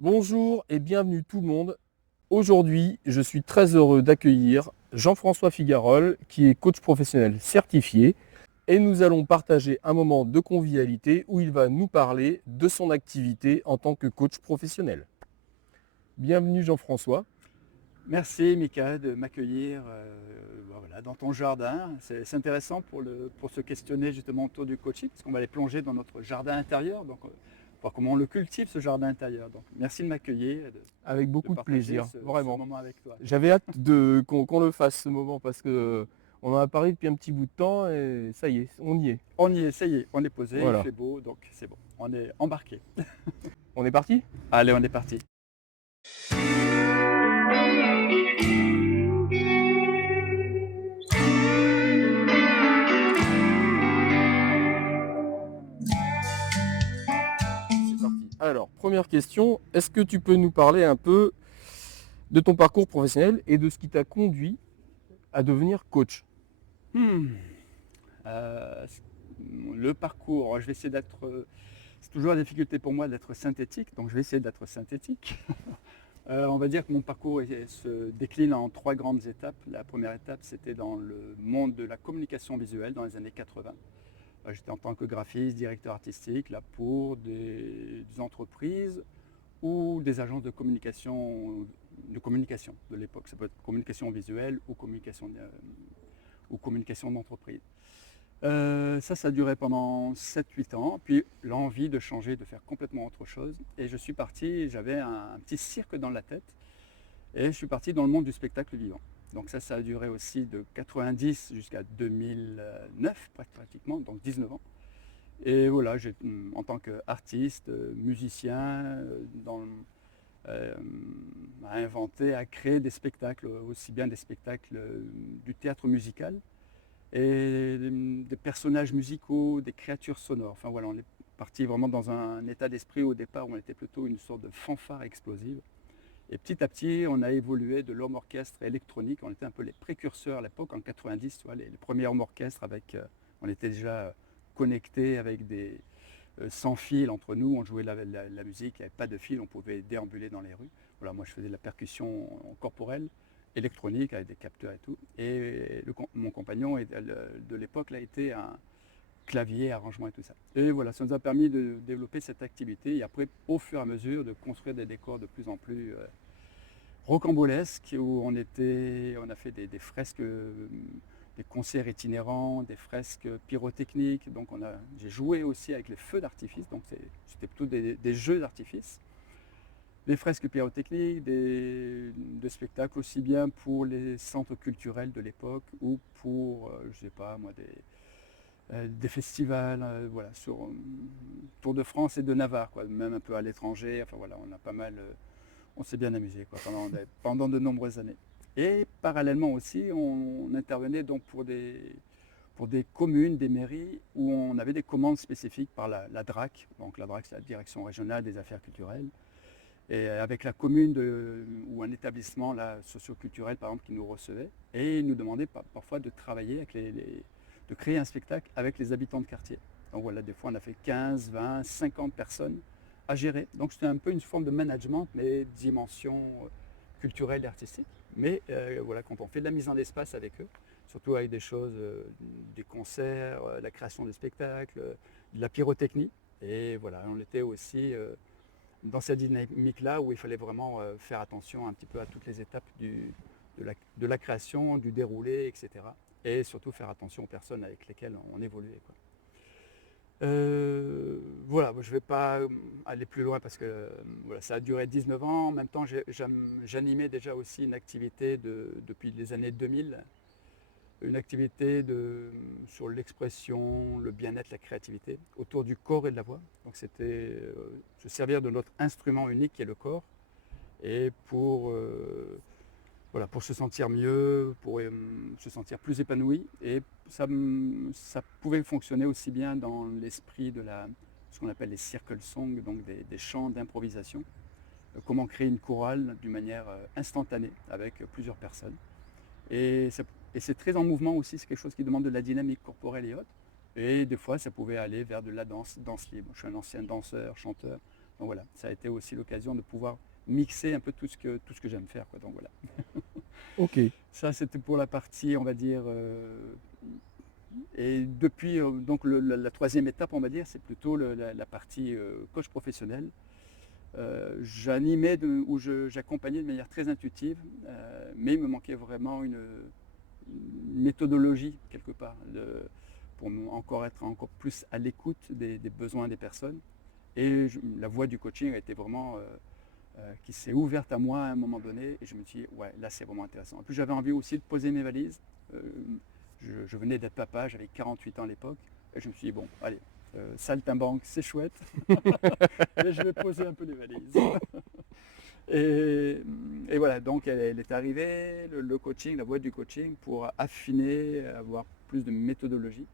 Bonjour et bienvenue tout le monde. Aujourd'hui, je suis très heureux d'accueillir Jean-François Figarol, qui est coach professionnel certifié, et nous allons partager un moment de convivialité où il va nous parler de son activité en tant que coach professionnel. Bienvenue Jean-François. Merci Mika de m'accueillir voilà, dans ton jardin. C'est intéressant pour se questionner justement autour du coaching, parce qu'on va aller plonger dans notre jardin intérieur, donc voir comment on le cultive ce jardin intérieur. Donc merci de m'accueillir et Avec de beaucoup de partager plaisir, ce vraiment. moment avec toi. J'avais hâte qu'on le fasse ce moment parce que on en a parlé depuis un petit bout de temps et ça y est, on y est. On y est, ça y est, on est posé, il Voilà. fait beau, donc c'est bon, on est embarqué. On est parti? Allez, on est parti. C'est parti. Alors, première question, est-ce que tu peux nous parler un peu de ton parcours professionnel et de ce qui t'a conduit à devenir coach? Hmm. Euh, le parcours, je vais essayer d'être... c'est toujours la difficulté pour moi d'être synthétique, donc je vais essayer d'être synthétique. On va dire que mon parcours se décline en trois grandes étapes. La première étape, c'était dans le monde de la communication visuelle dans les années 80. J'étais en tant que graphiste, directeur artistique, là, pour des entreprises ou des agences de communication de l'époque. Ça peut être communication visuelle ou communication d'entreprise. Ça a duré pendant 7-8 ans, puis l'envie de changer, de faire complètement autre chose. Et je suis parti, j'avais un petit cirque dans la tête, et je suis parti dans le monde du spectacle vivant. Donc ça a duré aussi de 90 jusqu'à 2009 pratiquement, donc 19 ans. Et voilà, en tant qu'artiste, musicien, euh, à inventer, à créer des spectacles, aussi bien des spectacles du théâtre musical, et des personnages musicaux, des créatures sonores. Enfin voilà, on est parti vraiment dans un état d'esprit au départ où on était plutôt une sorte de fanfare explosive. Et petit à petit, on a évolué de l'homme orchestre électronique. On était un peu les précurseurs à l'époque, en 90, tu vois, les premiers hommes orchestres on était déjà connectés avec des sans fil entre nous. On jouait la musique, il n'y avait pas de fil, on pouvait déambuler dans les rues. Voilà, moi je faisais de la percussion corporelle, électronique avec des capteurs et tout. Et mon compagnon de l'époque là était un clavier, arrangement et tout ça. Et voilà, ça nous a permis de développer cette activité et après, au fur et à mesure, de construire des décors de plus en plus rocambolesques où on a fait des fresques, des concerts itinérants, des fresques pyrotechniques. Donc j'ai joué aussi avec les feux d'artifice, donc c'était plutôt des jeux d'artifice. Des fresques pyrotechniques, des spectacles aussi bien pour les centres culturels de l'époque ou pour, je sais pas moi, des festivals, voilà, sur Tour de France et de Navarre, quoi, même un peu à l'étranger. Enfin voilà, on a pas mal, on s'est bien amusé quoi, pendant de nombreuses années. Et parallèlement aussi, on intervenait donc pour des communes, des mairies, où on avait des commandes spécifiques par la DRAC. Donc la DRAC, c'est la Direction régionale des affaires culturelles. Et avec la commune ou un établissement socio-culturel, par exemple, qui nous recevait, et nous demandait parfois de travailler de créer un spectacle avec les habitants de quartier. Donc voilà, des fois on a fait 15, 20, 50 personnes à gérer. Donc c'était un peu une forme de management, mais dimension culturelle et artistique. Mais voilà, quand on fait de la mise en espace avec eux, surtout avec des choses, des concerts, la création des spectacles, de la pyrotechnie. Et voilà, on était aussi dans cette dynamique-là où il fallait vraiment faire attention un petit peu à toutes les étapes de la création, du déroulé, etc. Et surtout faire attention aux personnes avec lesquelles on évoluait, quoi. Voilà, je ne vais pas aller plus loin parce que voilà, ça a duré 19 ans. En même temps, j'animais déjà aussi une activité depuis les années 2000, une activité sur l'expression, le bien-être, la créativité, autour du corps et de la voix. Donc c'était se servir de notre instrument unique qui est le corps, et voilà, pour se sentir mieux, pour se sentir plus épanoui. Et ça pouvait fonctionner aussi bien dans l'esprit ce qu'on appelle les circle songs, donc des chants d'improvisation. Comment créer une chorale d'une manière instantanée avec plusieurs personnes. Et, et c'est très en mouvement aussi, c'est quelque chose qui demande de la dynamique corporelle et autres. Et des fois, ça pouvait aller vers de la danse libre. Je suis un ancien danseur, chanteur, Donc voilà, ça a été aussi l'occasion de pouvoir mixer un peu tout ce que j'aime faire, quoi. Donc voilà. Ok. Ça, c'était pour la partie, on va dire. Et depuis donc la troisième étape, on va dire, c'est plutôt la partie coach professionnel. J'animais ou j'accompagnais de manière très intuitive, mais il me manquait vraiment une méthodologie quelque part pour encore être encore plus à l'écoute des besoins des personnes. Et la voie du coaching a été vraiment qui s'est ouverte à moi à un moment donné et je me suis dit, ouais, là c'est vraiment intéressant. En plus j'avais envie aussi de poser mes valises. Je venais d'être papa, j'avais 48 ans à l'époque et je me suis dit, bon, allez, saltimbanque, c'est chouette, mais je vais poser un peu les valises. Et voilà, donc elle est arrivée, le coaching, la voie du coaching pour affiner, avoir plus de méthodologie.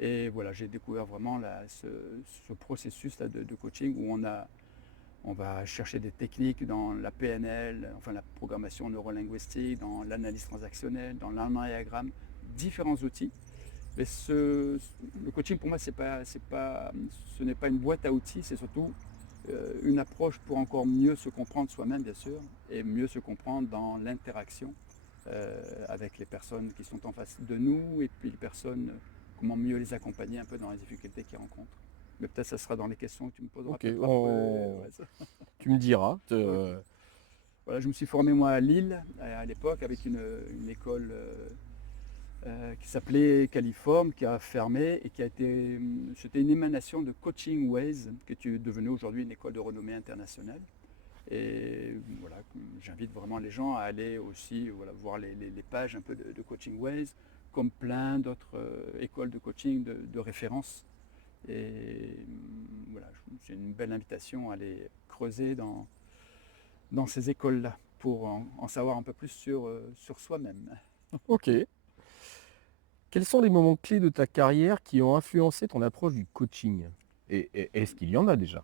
Et voilà, j'ai découvert vraiment ce processus là, de coaching où on va chercher des techniques dans la PNL, enfin la programmation neurolinguistique, dans l'analyse transactionnelle, dans l'anayagramme, différents outils. Mais le coaching pour moi, ce n'est pas une boîte à outils, c'est surtout une approche pour encore mieux se comprendre soi-même, bien sûr, et mieux se comprendre dans l'interaction avec les personnes qui sont en face de nous, et puis les personnes, comment mieux les accompagner un peu dans les difficultés qu'ils rencontrent. Mais peut-être ça sera dans les questions que tu me poseras. Ok, Peut-être après. Ouais, tu me diras. ok. Voilà, je me suis formé moi à Lille à l'époque avec une école qui s'appelait Califorme, qui a fermé et c'était une émanation de Coaching Ways, qui est devenue aujourd'hui une école de renommée internationale. Et voilà, j'invite vraiment les gens à aller aussi voir les pages un peu de Coaching Ways, comme plein d'autres écoles de coaching de référence. Et voilà, c'est une belle invitation à aller creuser dans ces écoles-là pour en savoir un peu plus sur soi-même. Ok. Quels sont les moments clés de ta carrière qui ont influencé ton approche du coaching? Et est-ce qu'il y en a déjà?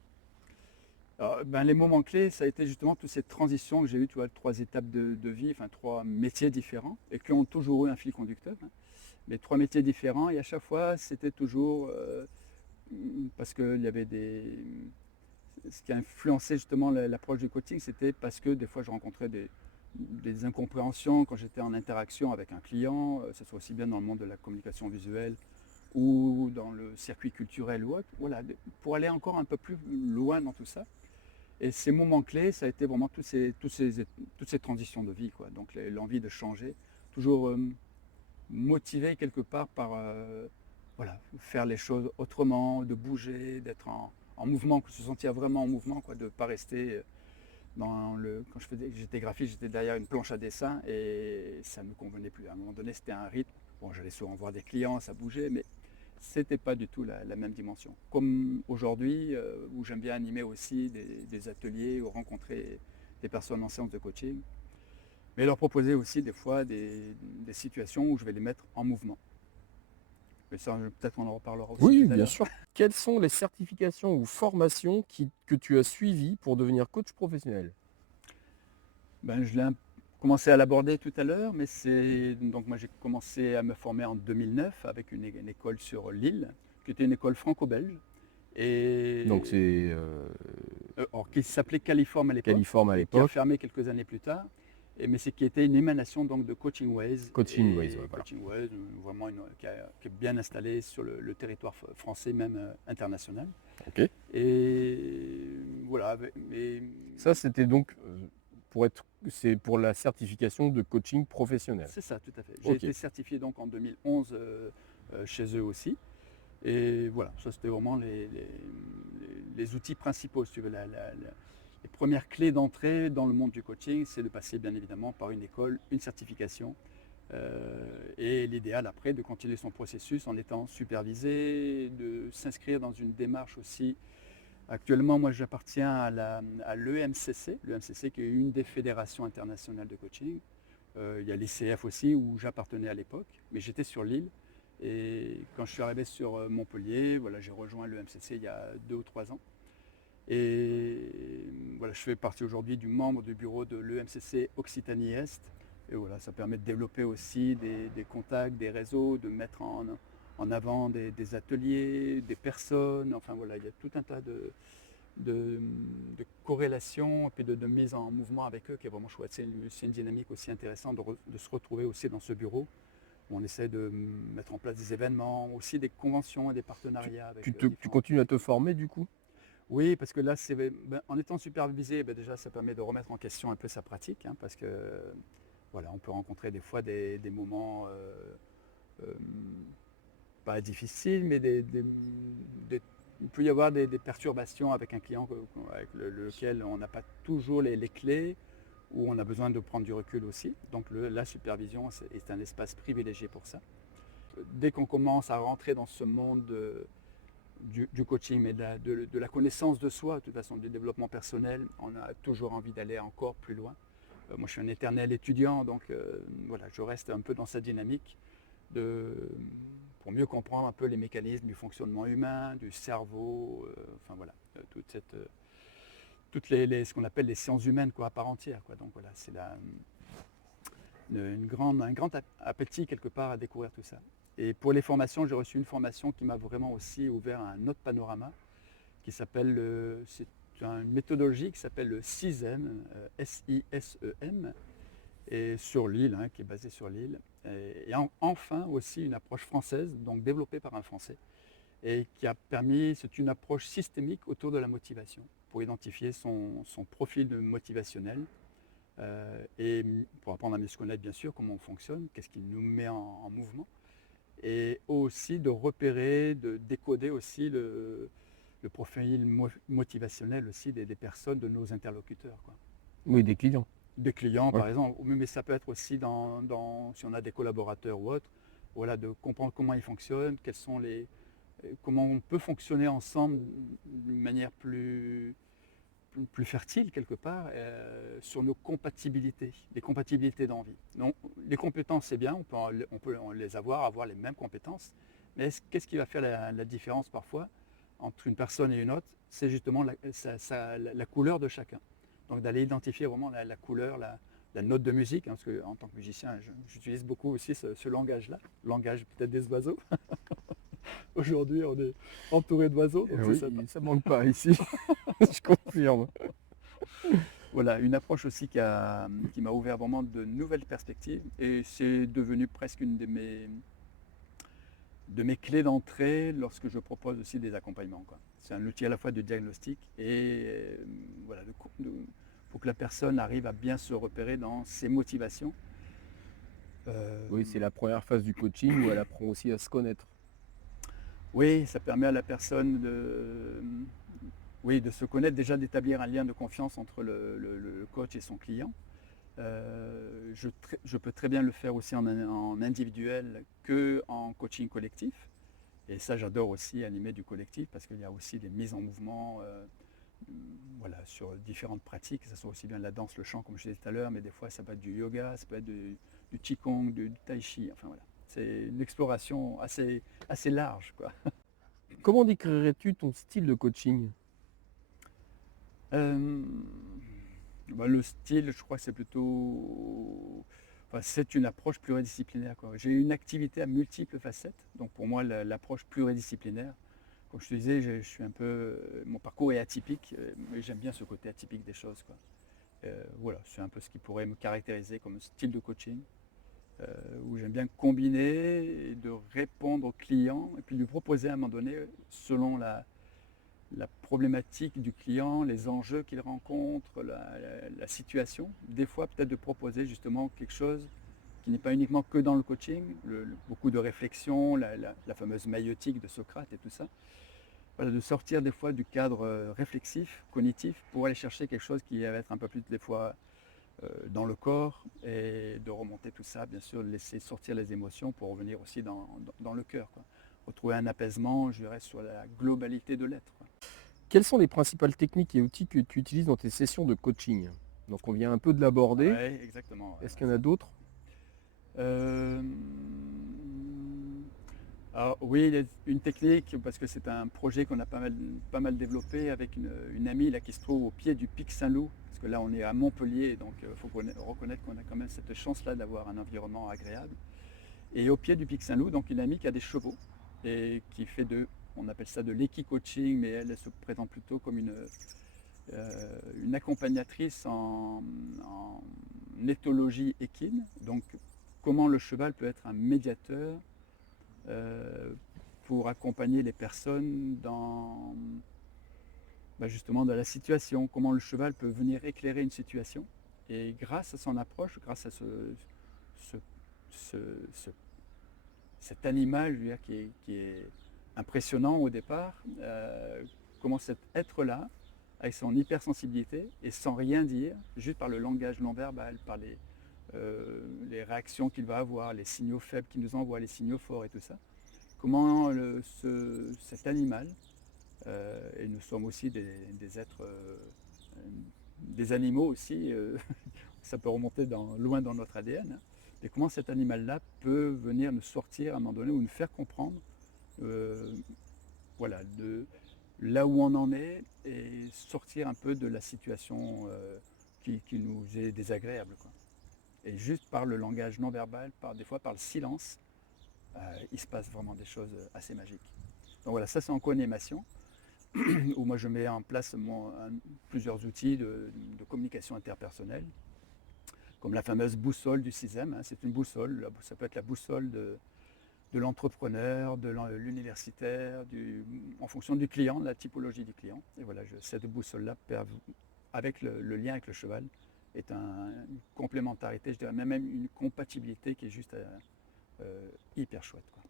Alors, les moments clés, ça a été justement toutes ces transitions que j'ai eues, tu vois, 3 étapes de vie, enfin 3 métiers différents, et qui ont toujours eu un fil conducteur, hein. Mais 3 métiers différents, et à chaque fois, c'était toujours parce qu'il y avait ce qui a influencé justement l'approche du coaching, c'était parce que des fois, je rencontrais des incompréhensions quand j'étais en interaction avec un client, que ce soit aussi bien dans le monde de la communication visuelle ou dans le circuit culturel ou autre, voilà, pour aller encore un peu plus loin dans tout ça. Et ces moments clés, ça a été vraiment toutes ces transitions de vie, quoi. Donc l'envie de changer, toujours motivé quelque part par voilà, faire les choses autrement, de bouger, d'être en mouvement, de se sentir vraiment en mouvement, quoi, de ne pas rester quand j'étais graphiste, j'étais derrière une planche à dessin et ça ne me convenait plus. À un moment donné, c'était un rythme. Bon, j'allais souvent voir des clients, ça bougeait, mais c'était pas du tout la même dimension. Comme aujourd'hui, où j'aime bien animer aussi des ateliers ou rencontrer des personnes en séance de coaching, mais leur proposer aussi des fois des situations où je vais les mettre en mouvement. Mais ça, peut-être on en reparlera aussi Oui, tout à bien l'heure. sûr. Quelles sont les certifications ou formations que tu as suivies pour devenir coach professionnel? Je l'ai commencé à l'aborder tout à l'heure, mais donc moi j'ai commencé à me former en 2009 avec une école sur Lille, qui était une école franco-belge, Donc et c'est qui s'appelait Califorme à l'époque, Califorme à et qui a l'époque, fermé quelques années plus tard. Mais c'est qui était une émanation donc de Coaching Ways, Coaching Ways, ouais, et voilà. Coaching Ways, vraiment qui est bien installée sur le territoire français, même international. Ok. Et voilà, mais Ça, c'était donc c'est pour la certification de coaching professionnel. c'est ça, tout à fait. J'ai Ok. été certifié donc en 2011 chez eux aussi. Et voilà, ça c'était vraiment les outils principaux, si tu veux. Les premières clés d'entrée dans le monde du coaching, c'est de passer bien évidemment par une école, une certification. Et l'idéal après de continuer son processus en étant supervisé, de s'inscrire dans une démarche aussi. Actuellement, moi j'appartiens à l'EMCC, l'EMCC qui est une des fédérations internationales de coaching. Il y a l'ICF aussi où j'appartenais à l'époque, mais j'étais sur Lille. Et quand je suis arrivé sur Montpellier, voilà, j'ai rejoint le MCC il y a 2 ou 3 ans. Et voilà, je fais partie aujourd'hui du membre du bureau de l'EMCC Occitanie-Est. Et voilà, ça permet de développer aussi des contacts, des réseaux, de mettre en avant des ateliers, des personnes. Enfin voilà, il y a tout un tas de corrélation et puis de mise en mouvement avec eux qui est vraiment chouette. C'est une dynamique aussi intéressante de se retrouver aussi dans ce bureau où on essaie de mettre en place des événements, aussi des conventions et des partenariats avec Tu continues à te former du coup? Oui, parce que là, en étant supervisé, déjà, ça permet de remettre en question un peu sa pratique, hein, parce que voilà, on peut rencontrer des fois des moments euh, pas difficiles, mais il peut y avoir des perturbations avec un client avec lequel on n'a pas toujours les clés, où on a besoin de prendre du recul aussi. Donc la supervision est un espace privilégié pour ça. Dès qu'on commence à rentrer dans ce monde du coaching, mais de la connaissance de soi, de toute façon, du développement personnel, on a toujours envie d'aller encore plus loin. Moi, je suis un éternel étudiant, donc voilà, je reste un peu dans cette dynamique pour mieux comprendre un peu les mécanismes du fonctionnement humain, du cerveau, enfin voilà, ce qu'on appelle les sciences humaines quoi, à part entière. Quoi. Donc voilà, c'est un grand appétit quelque part à découvrir tout ça. Et pour les formations, j'ai reçu une formation qui m'a vraiment aussi ouvert un autre panorama, qui s'appelle, c'est une méthodologie qui s'appelle le SISEM, SISEM, et sur Lille, hein, qui est basée sur Lille. Enfin aussi une approche française, donc développée par un Français, et qui a permis, c'est une approche systémique autour de la motivation, pour identifier son profil motivationnel, et pour apprendre à mieux se connaître bien sûr, comment on fonctionne, qu'est-ce qui nous met en mouvement, et aussi de repérer, de décoder aussi le profil motivationnel aussi des personnes, de nos interlocuteurs. Quoi. Oui, des clients. Des clients Ouais. par exemple, mais ça peut être aussi si on a des collaborateurs ou autres, voilà, de comprendre comment ils fonctionnent, comment on peut fonctionner ensemble d'une manière plus fertile quelque part sur nos compatibilités, les compatibilités d'envie. Donc les compétences c'est bien, on peut les avoir les mêmes compétences, mais qu'est-ce qui va faire la différence parfois entre une personne et une autre? C'est justement la couleur de chacun. Donc d'aller identifier vraiment la couleur, la note de musique, hein, parce qu'en tant que musicien, j'utilise beaucoup aussi ce langage-là, langage peut-être des oiseaux. Aujourd'hui, on est entouré d'oiseaux, donc Oui, c'est sympa. ça manque pas ici, je confirme. Voilà, une approche aussi qui m'a ouvert vraiment de nouvelles perspectives et c'est devenu presque une de mes clés d'entrée lorsque je propose aussi des accompagnements. Quoi. C'est un outil à la fois de diagnostic et voilà, faut que la personne arrive à bien se repérer dans ses motivations. Oui, c'est la première phase du coaching où elle apprend aussi à se connaître. Oui, ça permet à la personne oui, de se connaître, déjà d'établir un lien de confiance entre le coach et son client. Je peux très bien le faire aussi en individuel qu'en coaching collectif. Et ça, j'adore aussi animer du collectif parce qu'il y a aussi des mises en mouvement voilà, sur différentes pratiques. Ça soit aussi bien la danse, le chant, comme je disais tout à l'heure, mais des fois, ça peut être du yoga, ça peut être du qigong, du tai chi. Enfin voilà, c'est une exploration assez large. Quoi. Comment décrirais-tu ton style de coaching? Euh, le style, je crois que c'est plutôt... Enfin, c'est une approche pluridisciplinaire. Quoi. J'ai une activité à multiples facettes. Donc pour moi, l'approche pluridisciplinaire, comme je te disais, je suis un peu... Mon parcours est atypique, mais j'aime bien ce côté atypique des choses. Quoi. Voilà, c'est un peu ce qui pourrait me caractériser comme style de coaching, où j'aime bien combiner et de répondre aux clients et puis lui proposer à un moment donné, selon la problématique du client, les enjeux qu'il rencontre, la situation. Des fois, peut-être de proposer justement quelque chose qui n'est pas uniquement que dans le coaching, beaucoup de réflexion, la fameuse maïeutique de Socrate et tout ça. Voilà, de sortir des fois du cadre réflexif, cognitif, pour aller chercher quelque chose qui va être un peu plus des fois dans le corps et de remonter tout ça, bien sûr, laisser sortir les émotions pour revenir aussi dans le cœur. Quoi. Retrouver un apaisement, je dirais, sur la globalité de l'être. Quoi. Quelles sont les principales techniques et outils que tu utilises dans tes sessions de coaching? Donc on vient un peu de l'aborder. Ouais, exactement. Est-ce qu'il y en a d'autres? Euh, Alors oui, il y a une technique, parce que c'est un projet qu'on a pas mal développé avec une amie là, qui se trouve au pied du pic Saint-Loup, parce que là on est à Montpellier, donc il faut reconnaître qu'on a quand même cette chance-là d'avoir un environnement agréable. Et au pied du pic Saint-Loup, donc une amie qui a des chevaux et qui fait de on appelle ça de l'équi-coaching, mais elle se présente plutôt comme une accompagnatrice en éthologie équine. Donc comment le cheval peut être un médiateur pour accompagner les personnes dans justement dans la situation, comment le cheval peut venir éclairer une situation. Et grâce à son approche, grâce à cet animal, je veux dire, qui est impressionnant au départ, comment cet être-là, avec son hypersensibilité et sans rien dire, juste par le langage non verbal, par les réactions qu'il va avoir, les signaux faibles qu'il nous envoie, les signaux forts et tout ça, comment cet animal, et nous sommes aussi des êtres, des animaux aussi, ça peut remonter loin dans notre ADN, et comment cet animal-là peut venir nous sortir à un moment donné ou nous faire comprendre voilà, de là où on en est et sortir un peu de la situation qui nous est désagréable, quoi. Et juste par le langage non verbal, des fois par le silence, il se passe vraiment des choses assez magiques. Donc voilà, ça c'est en co-animation, où moi je mets en place plusieurs outils de communication interpersonnelle, comme la fameuse boussole du 6e. C'est une boussole, ça peut être la boussole de l'entrepreneur, de l'universitaire, en fonction du client, de la typologie du client. Et voilà, cette boussole-là, avec le lien avec le cheval, est une complémentarité, je dirais même une compatibilité qui est juste hyper chouette, quoi.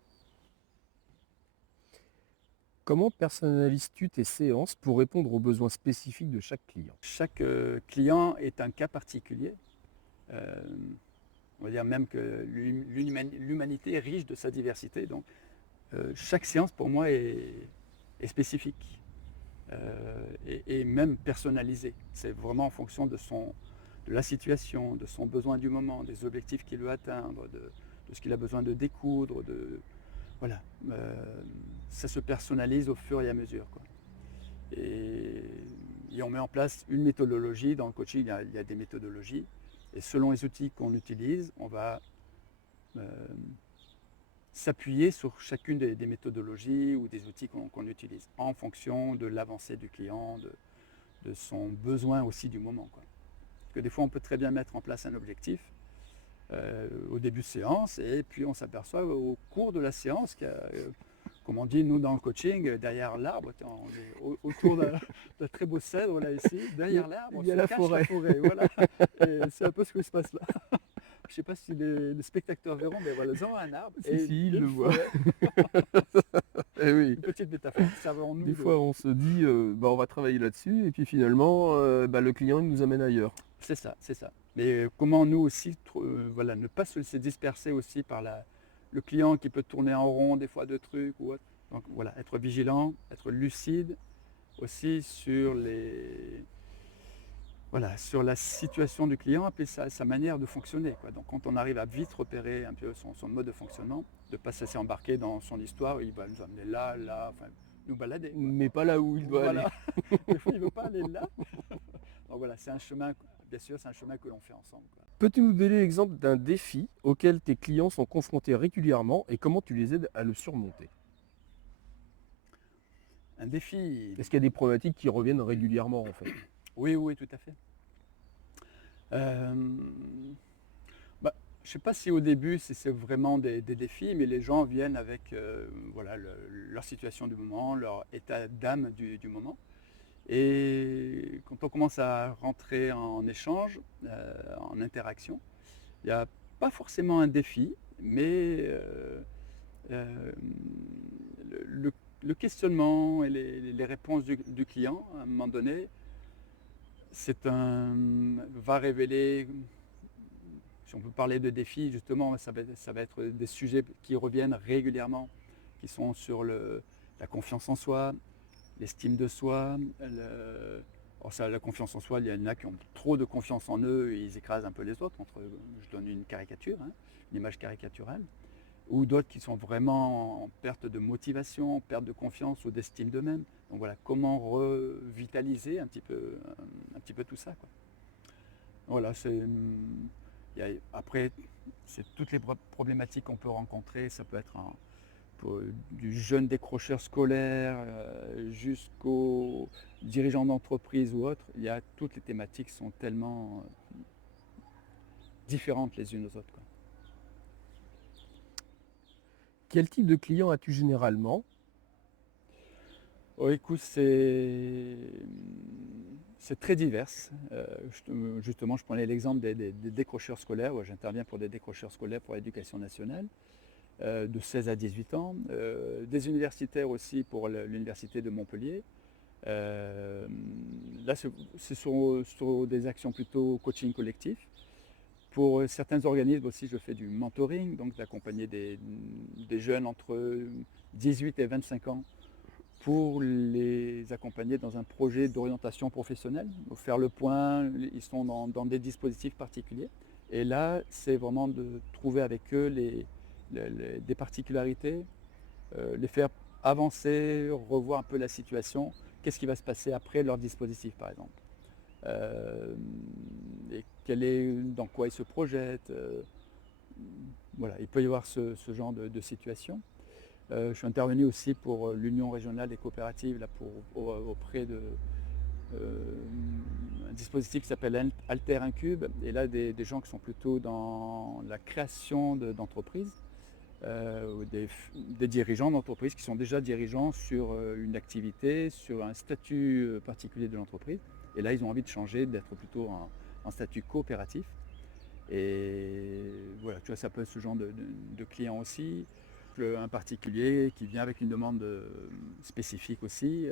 Comment personnalises-tu tes séances pour répondre aux besoins spécifiques de chaque client? Chaque client est un cas particulier. On va dire même que l'humanité est riche de sa diversité. Donc chaque séance pour moi est spécifique et même personnalisée. C'est vraiment en fonction de la situation, de son besoin du moment, des objectifs qu'il veut atteindre, de ce qu'il a besoin de découdre. Voilà, ça se personnalise au fur et à mesure, quoi. Et on met en place une méthodologie. Dans le coaching, il y a des méthodologies. Et selon les outils qu'on utilise, on va s'appuyer sur chacune des méthodologies ou des outils qu'on utilise en fonction de l'avancée du client, de son besoin aussi du moment, quoi. Parce que des fois, on peut très bien mettre en place un objectif au début de séance, et puis on s'aperçoit au cours de la séance comme on dit nous dans le coaching, derrière l'arbre, on est autour d'un très beau cèdre là ici, derrière l'arbre, il y a la forêt. Voilà. Et c'est un peu ce qui se passe là. Je ne sais pas si les spectateurs verront, mais voilà, ils ont un arbre. Si, ils le voient. Eh oui. Une petite métaphore. Servons-nous Des fois, on se dit, on va travailler là-dessus, et puis finalement, le client, il nous amène ailleurs. C'est ça, c'est ça. Mais comment nous aussi, voilà, ne pas se laisser disperser aussi par le client qui peut tourner en rond des fois de trucs ou autre. Donc voilà, être vigilant, être lucide aussi sur sur la situation du client et puis sa manière de fonctionner, quoi. Donc quand on arrive à vite repérer un peu son mode de fonctionnement, de ne pas se laisser embarquer dans son histoire, il va nous amener là, enfin nous balader, quoi. Mais pas là où il doit aller. Des fois il ne veut pas aller là. Donc voilà, c'est un chemin, bien sûr, c'est un chemin que l'on fait ensemble, quoi. Peux-tu nous donner l'exemple d'un défi auquel tes clients sont confrontés régulièrement et comment tu les aides à le surmonter? Un défi. Est-ce qu'il y a des problématiques qui reviennent régulièrement en fait? Oui, tout à fait. Je ne sais pas si au début c'est vraiment des défis, mais les gens viennent avec leur situation du moment, leur état d'âme du moment. Et quand on commence à rentrer en échange, en interaction, il n'y a pas forcément un défi, mais le questionnement et les réponses du client, à un moment donné, va révéler, si on peut parler de défis, justement, ça va être des sujets qui reviennent régulièrement, qui sont sur la confiance en soi, l'estime de soi. La confiance en soi, il y en a qui ont trop de confiance en eux et ils écrasent un peu les autres. Je donne une caricature, une image caricaturale. Ou d'autres qui sont vraiment en perte de motivation, en perte de confiance ou d'estime d'eux-mêmes. Donc voilà, comment revitaliser un petit peu tout ça, quoi. Voilà, après, c'est toutes les problématiques qu'on peut rencontrer. Ça peut être du jeune décrocheur scolaire jusqu'aux dirigeants d'entreprise ou autres, toutes les thématiques sont tellement différentes les unes aux autres, quoi. Quel type de client as-tu généralement? Oh, écoute, c'est très divers. Justement, je prenais l'exemple des décrocheurs scolaires. Ouais, j'interviens pour des décrocheurs scolaires pour l'éducation nationale, de 16 à 18 ans. Des universitaires aussi pour l'université de Montpellier. Là, c'est sur des actions plutôt coaching collectif. Pour certains organismes aussi, je fais du mentoring, donc d'accompagner des jeunes entre 18 et 25 ans pour les accompagner dans un projet d'orientation professionnelle, faire le point, ils sont dans des dispositifs particuliers. Et là, c'est vraiment de trouver avec eux des particularités, les faire avancer, revoir un peu la situation, qu'est-ce qui va se passer après leur dispositif par exemple. Et dans quoi ils se projettent. Voilà, il peut y avoir ce genre de situation. Je suis intervenu aussi pour l'Union régionale des coopératives là, auprès de un dispositif qui s'appelle Alter Incube. Et là, des gens qui sont plutôt dans la création d'entreprises, des dirigeants d'entreprises qui sont déjà dirigeants sur une activité, sur un statut particulier de l'entreprise. Et là, ils ont envie de changer, d'être plutôt en statut coopératif. Et voilà, tu vois, ça peut être ce genre de client aussi. Un particulier qui vient avec une demande spécifique aussi.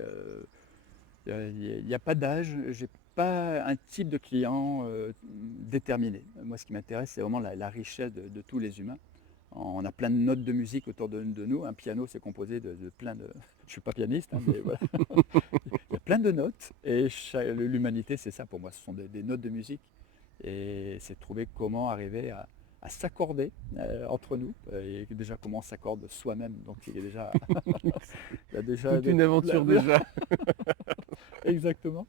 Il n'y a pas d'âge, j'ai pas un type de client déterminé. Moi, ce qui m'intéresse, c'est vraiment la richesse de tous les humains. On a plein de notes de musique autour de nous. Un piano, c'est composé de plein de... Je ne suis pas pianiste, hein, mais voilà. Il y a plein de notes. Et l'humanité, c'est ça pour moi. Ce sont des notes de musique. Et c'est de trouver comment arriver à s'accorder entre nous. Et déjà, comment on s'accorde soi-même. Donc, il y a déjà Toute une aventure déjà. Exactement.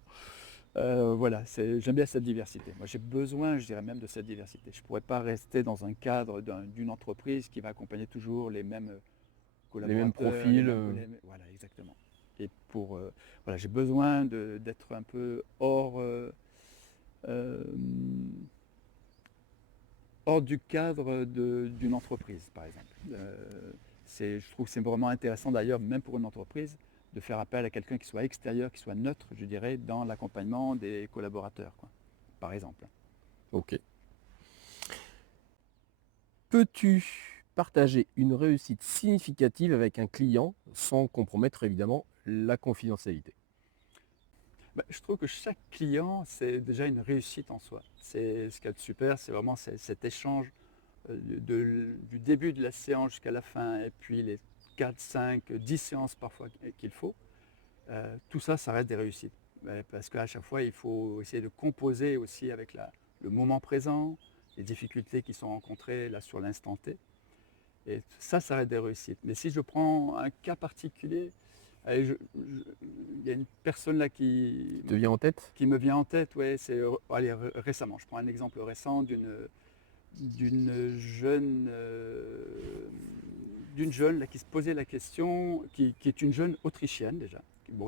Voilà, j'aime bien cette diversité. Moi, j'ai besoin, je dirais même, de cette diversité. Je ne pourrais pas rester dans un cadre d'une entreprise qui va accompagner toujours les mêmes Les mêmes collaborateurs. profils. Voilà, exactement. Et voilà, j'ai besoin d'être un peu hors du cadre d'une entreprise, par exemple. Je trouve que c'est vraiment intéressant d'ailleurs, même pour une entreprise, de faire appel à quelqu'un qui soit extérieur, qui soit neutre, je dirais, dans l'accompagnement des collaborateurs, quoi, par exemple. Ok. Peux-tu partager une réussite significative avec un client sans compromettre évidemment la confidentialité? Je trouve que chaque client, c'est déjà une réussite en soi. C'est ce qu'il y a de super, c'est vraiment cet échange du début de la séance jusqu'à la fin, et puis les 4, 5, 10 séances parfois qu'il faut. Tout ça, ça reste des réussites. Parce qu'à chaque fois, il faut essayer de composer aussi avec le moment présent, les difficultés qui sont rencontrées là sur l'instant T. Et ça reste des réussites. Mais si je prends un cas particulier, il y a une personne là Qui te vient en tête? qui me vient en tête, ouais, c'est récemment. Je prends un exemple récent d'une jeune là, qui se posait la question, qui est une jeune autrichienne déjà,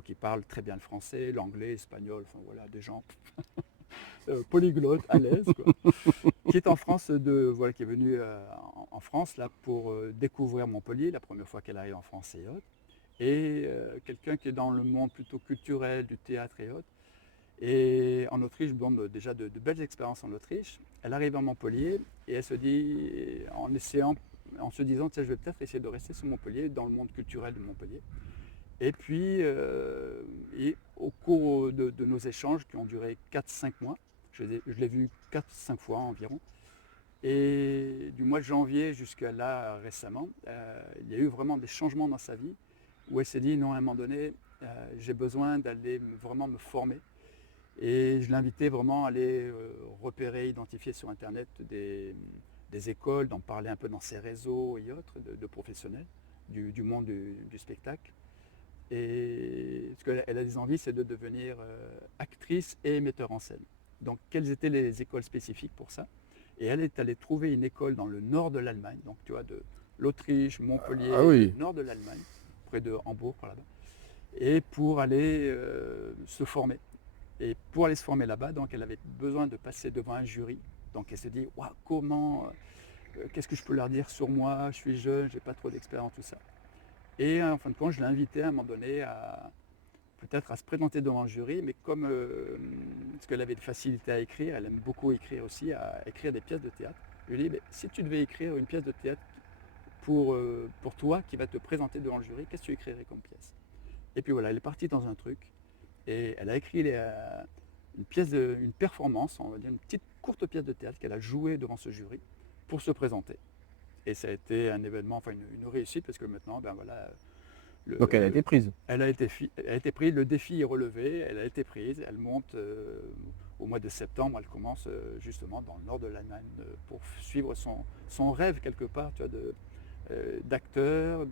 qui parle très bien le français, l'anglais, l'espagnol, enfin voilà, des gens polyglottes, à l'aise, quoi, qui est en France, voilà, qui est venue en France là, pour découvrir Montpellier, la première fois qu'elle arrive en France et autres, et quelqu'un qui est dans le monde plutôt culturel, du théâtre et autres. Et en Autriche, bon, déjà de belles expériences en Autriche. Elle arrive à Montpellier et elle se dit, en se disant, tiens, je vais peut-être essayer de rester sur Montpellier, dans le monde culturel de Montpellier. Et puis, et au cours de nos échanges qui ont duré 4-5 mois, je l'ai vu 4-5 fois environ, et du mois de janvier jusqu'à là récemment, il y a eu vraiment des changements dans sa vie, où elle s'est dit, non, à un moment donné, j'ai besoin d'aller vraiment me former. Et je l'invitais vraiment à aller repérer, identifier sur Internet des écoles, d'en parler un peu dans ses réseaux et autres, de professionnels du monde du spectacle. Et ce qu'elle a des envies, c'est de devenir actrice et metteur en scène. Donc, quelles étaient les écoles spécifiques pour ça? Et elle est allée trouver une école dans le nord de l'Allemagne, donc tu vois, l'Autriche, Montpellier, Ah oui. le nord de l'Allemagne, près de Hambourg par là-bas, et pour aller se former. Et pour aller se former là-bas, donc elle avait besoin de passer devant un jury. Donc elle se dit, waouh, comment, qu'est-ce que je peux leur dire sur moi, je suis jeune, j'ai pas trop d'expérience, tout ça. Et en fin de compte, je l'ai invitée à un moment donné à peut-être à se présenter devant le jury, mais comme parce qu'elle avait de facilité à écrire, elle aime beaucoup écrire aussi, à écrire des pièces de théâtre. Je lui ai dit, si tu devais écrire une pièce de théâtre pour toi qui va te présenter devant le jury, qu'est-ce que tu écrirais comme pièce? Et puis voilà, elle est partie dans un truc et elle a écrit une performance, on va dire une petite courte pièce de théâtre qu'elle a jouée devant ce jury pour se présenter. Et ça a été un événement, enfin une réussite parce que maintenant, ben voilà, Donc elle a été prise. elle a été prise, le défi est relevé, elle a été prise, elle monte au mois de septembre, elle commence justement dans le nord de l'Allemagne pour suivre son rêve quelque part, tu vois, d'acteur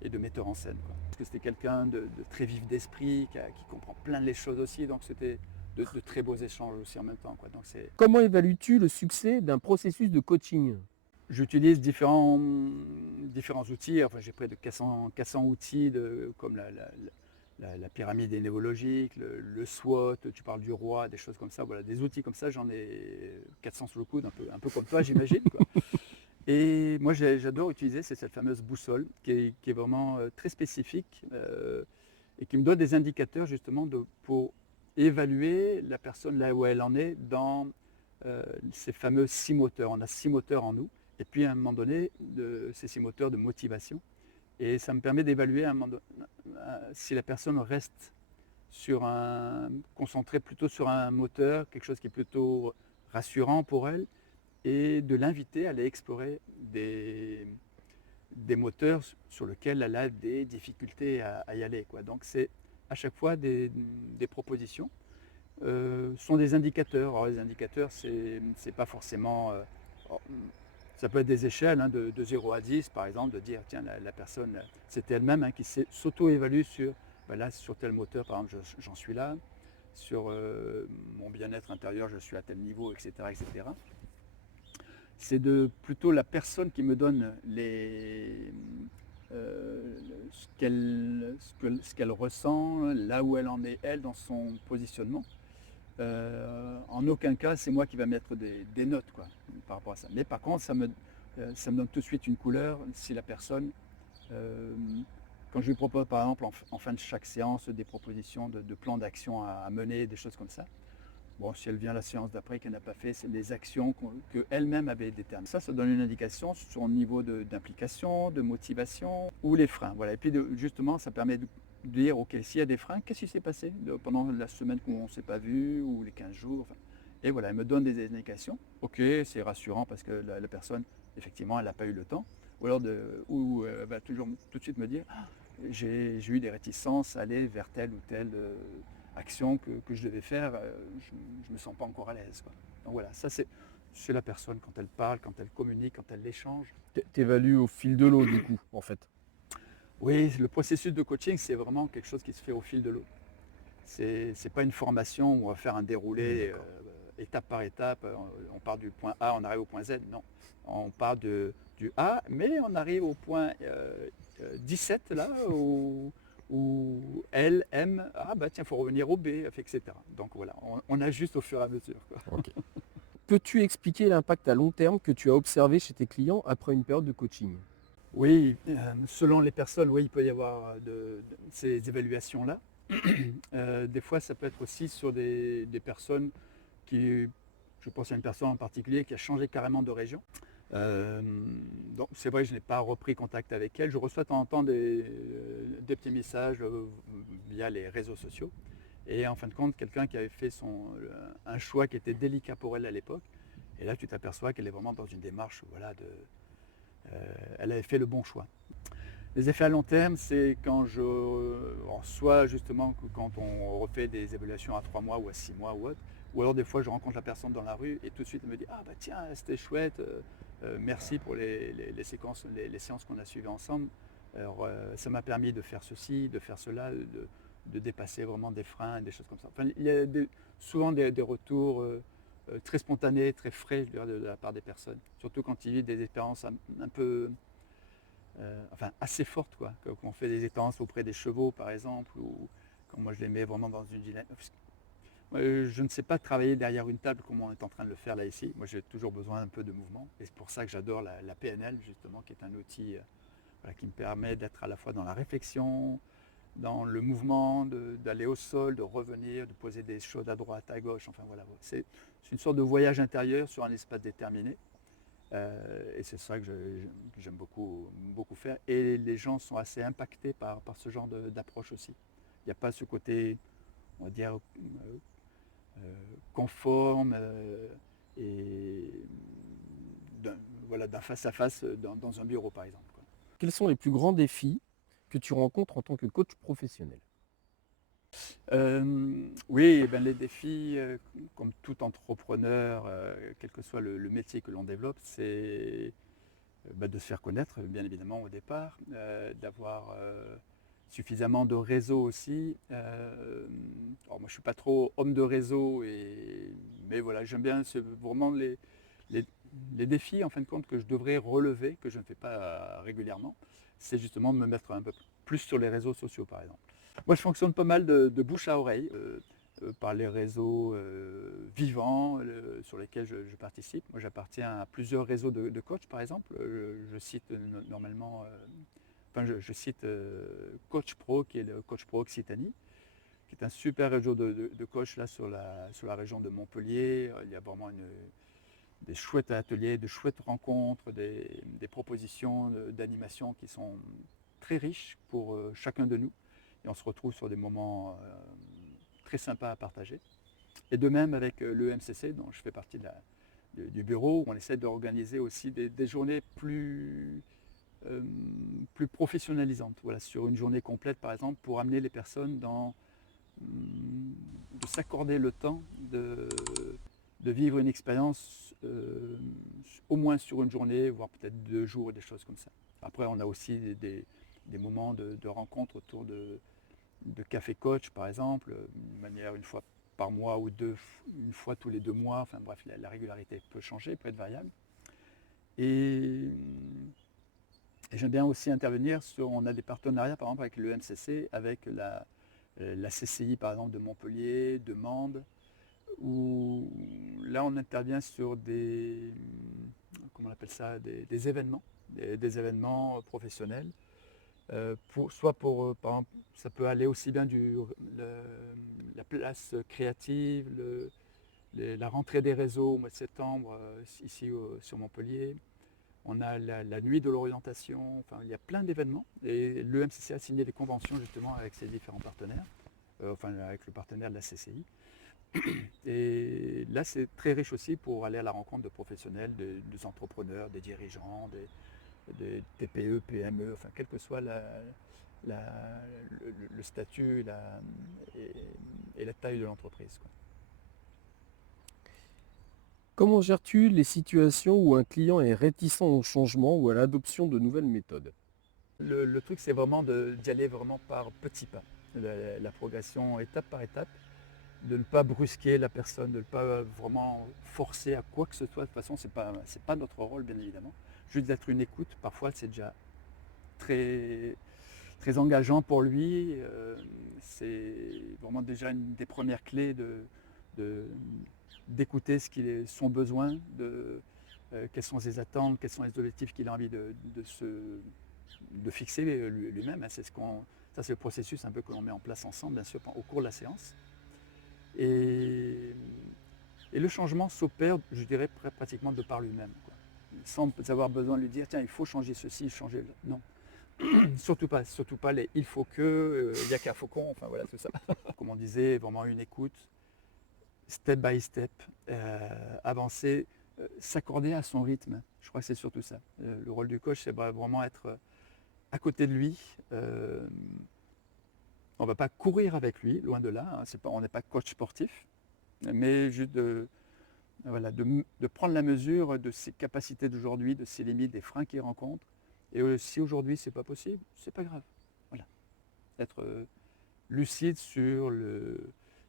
et de metteur en scène, quoi. Parce que c'était quelqu'un de très vif d'esprit, qui comprend plein de choses aussi, donc c'était de très beaux échanges aussi en même temps, quoi. Donc Comment évalues-tu le succès d'un processus de coaching? j'utilise différents outils, enfin j'ai près de 400 outils comme la pyramide néologique, le SWOT, tu parles du roi, des choses comme ça, voilà, des outils comme ça, j'en ai 400 sous le coude, un peu comme toi j'imagine, quoi. Et moi j'adore utiliser cette fameuse boussole qui est vraiment très spécifique et qui me donne des indicateurs justement pour évaluer la personne là où elle en est dans ces fameux 6 moteurs. On a 6 moteurs en nous et puis à un moment donné, ces 6 moteurs de motivation. Et ça me permet d'évaluer si la personne reste concentrée plutôt sur un moteur, quelque chose qui est plutôt rassurant pour elle, et de l'inviter à aller explorer des moteurs sur lesquels elle a des difficultés à y aller, quoi. Donc c'est à chaque fois des propositions. Sont des indicateurs. Alors les indicateurs, c'est pas forcément... ça peut être des échelles hein, de 0 à 10, par exemple, de dire, tiens, la personne, c'est elle-même hein, qui s'auto-évalue sur, ben là, sur tel moteur, par exemple, j'en suis là, sur mon bien-être intérieur, je suis à tel niveau, etc. etc. C'est plutôt la personne qui me donne ce qu'elle ressent, là où elle en est, elle, dans son positionnement. En aucun cas, c'est moi qui va mettre des notes quoi, par rapport à ça. Mais par contre, ça me donne tout de suite une couleur si la personne, euh, quand je lui propose par exemple en fin de chaque séance des propositions de plans d'action à mener, des choses comme ça. Bon, si elle vient à la séance d'après qu'elle n'a pas fait, c'est des actions qu'elle-même avait déterminées. Ça donne une indication sur son niveau d'implication, de motivation ou les freins. Voilà. Et puis justement, ça permet de dire, ok, s'il y a des freins, qu'est-ce qui s'est passé pendant la semaine qu'on ne s'est pas vu ou les 15 jours. Enfin, et voilà, elle me donne des indications. Ok, c'est rassurant parce que la personne, effectivement, elle n'a pas eu le temps. Ou alors, elle va toujours tout de suite me dire, ah, j'ai eu des réticences à aller vers telle ou telle action que je devais faire, je ne me sens pas encore à l'aise, quoi. Donc voilà, ça c'est la personne quand elle parle, quand elle communique, quand elle échange. T'évalues au fil de l'eau du coup, en fait. Oui, le processus de coaching, c'est vraiment quelque chose qui se fait au fil de l'eau. C'est pas une formation où on va faire un déroulé étape par étape, on part du point A, on arrive au point Z, non. On part du A, mais on arrive au point 17 là, où L, M, ah bah tiens, il faut revenir au B, etc. Donc voilà, on ajuste au fur et à mesure, quoi. Okay. Peux-tu expliquer l'impact à long terme que tu as observé chez tes clients après une période de coaching? Oui, selon les personnes, oui, il peut y avoir ces évaluations-là. Des fois, ça peut être aussi sur des personnes qui, je pense à une personne en particulier qui a changé carrément de région. Donc c'est vrai que je n'ai pas repris contact avec elle. Je reçois de temps en temps des petits messages via les réseaux sociaux. Et en fin de compte, quelqu'un qui avait fait un choix qui était délicat pour elle à l'époque. Et là, tu t'aperçois qu'elle est vraiment dans une démarche, voilà, elle avait fait le bon choix. Les effets à long terme, c'est soit justement quand on refait des évaluations à 3 mois ou à 6 mois ou autre, ou alors des fois je rencontre la personne dans la rue et tout de suite elle me dit ah bah tiens c'était chouette, merci pour les séances qu'on a suivies ensemble. Alors ça m'a permis de faire ceci, de faire cela, de dépasser vraiment des freins, des choses comme ça. Enfin, il y a souvent des retours très spontanés, très frais je dirais, de la part des personnes, surtout quand ils vivent des expériences un peu enfin assez fortes, quoi. Quand on fait des étances auprès des chevaux, par exemple, ou quand moi je les mets vraiment dans une dynamique. Je ne sais pas travailler derrière une table comme on est en train de le faire là ici. Moi j'ai toujours besoin un peu de mouvement. Et c'est pour ça que j'adore la PNL, justement, qui est un outil voilà, qui me permet d'être à la fois dans la réflexion, dans le mouvement, d'aller au sol, de revenir, de poser des choses à droite, à gauche. Enfin voilà, c'est une sorte de voyage intérieur sur un espace déterminé. Et c'est ça que j'aime beaucoup, beaucoup faire. Et les gens sont assez impactés par ce genre d'approche aussi. Il n'y a pas ce côté, on va dire, conforme et voilà, d'un face à face dans un bureau, par exemple, quoi. Quels sont les plus grands défis que tu rencontres en tant que coach professionnel? Oui, eh ben, les défis, comme tout entrepreneur, quel que soit le métier que l'on développe, c'est bah, de se faire connaître, bien évidemment, au départ, d'avoir suffisamment de réseau aussi. Alors moi, je ne suis pas trop homme de réseau, mais voilà, j'aime bien vraiment les, les défis, en fin de compte, que je devrais relever, que je ne fais pas régulièrement, c'est justement me mettre un peu plus sur les réseaux sociaux, par exemple. Moi, je fonctionne pas mal de bouche à oreille par les réseaux vivants sur lesquels je participe. Moi, j'appartiens à plusieurs réseaux de coachs, par exemple. Je cite normalement, enfin, je cite Coach Pro, qui est le Coach Pro Occitanie, qui est un super réseau de coachs là sur la région de Montpellier. Il y a vraiment des chouettes ateliers, de chouettes rencontres, des propositions d'animation qui sont très riches pour chacun de nous. Et on se retrouve sur des moments très sympas à partager. Et de même avec le MCC, dont je fais partie du bureau, où on essaie d'organiser aussi des journées plus professionnalisantes. Voilà, sur une journée complète, par exemple, pour amener les personnes de s'accorder le temps de vivre une expérience au moins sur une journée, voire peut-être 2 jours, des choses comme ça. Après, on a aussi des moments de rencontre autour de café coach, par exemple, de manière une fois par mois ou une fois tous les 2 mois. Enfin bref, la régularité peut changer, peut être variable. Et, et j'aime bien aussi intervenir sur, on a des partenariats par exemple avec le MCC, avec la CCI par exemple de Montpellier, de Mende, où là on intervient sur comment on appelle ça, des événements, des événements professionnels. Par exemple, ça peut aller aussi bien la place créative, la rentrée des réseaux au mois de septembre, ici sur Montpellier. On a la nuit de l'orientation, enfin il y a plein d'événements. Et le MCC a signé des conventions justement avec ses différents partenaires, enfin avec le partenaire de la CCI. Et là c'est très riche aussi pour aller à la rencontre de professionnels, des entrepreneurs, des dirigeants, des TPE, PME, enfin quel que soit le statut et la taille de l'entreprise, quoi. Comment gères-tu les situations où un client est réticent au changement ou à l'adoption de nouvelles méthodes? Le truc, c'est vraiment d'y aller vraiment par petits pas, la progression étape par étape, de ne pas brusquer la personne, de ne pas vraiment forcer à quoi que ce soit. De toute façon, c'est pas notre rôle, bien évidemment. Juste d'être une écoute, parfois c'est déjà très, très engageant pour lui. C'est vraiment déjà une des premières clés de- d'écouter son besoin, quelles sont ses attentes, quels sont les objectifs qu'il a envie de fixer lui-même. Hein. Ça, c'est le processus un peu que l'on met en place ensemble, bien sûr, au cours de la séance. Et, et le changement s'opère, je dirais, pratiquement de par lui-même, quoi. Sans avoir besoin de lui dire, tiens, il faut changer ceci, changer... Non, surtout pas les il faut que, il n'y a qu'un faucon, enfin voilà, tout ça. Comme on disait, vraiment une écoute, step by step, avancer, s'accorder à son rythme. Je crois que c'est surtout ça. Le rôle du coach, c'est vraiment être à côté de lui. On ne va pas courir avec lui, loin de là. Hein, on n'est pas coach sportif, mais juste voilà, de prendre la mesure de ses capacités d'aujourd'hui, de ses limites, des freins qu'il rencontre. Et si aujourd'hui c'est pas possible, c'est pas grave. Voilà. Être lucide sur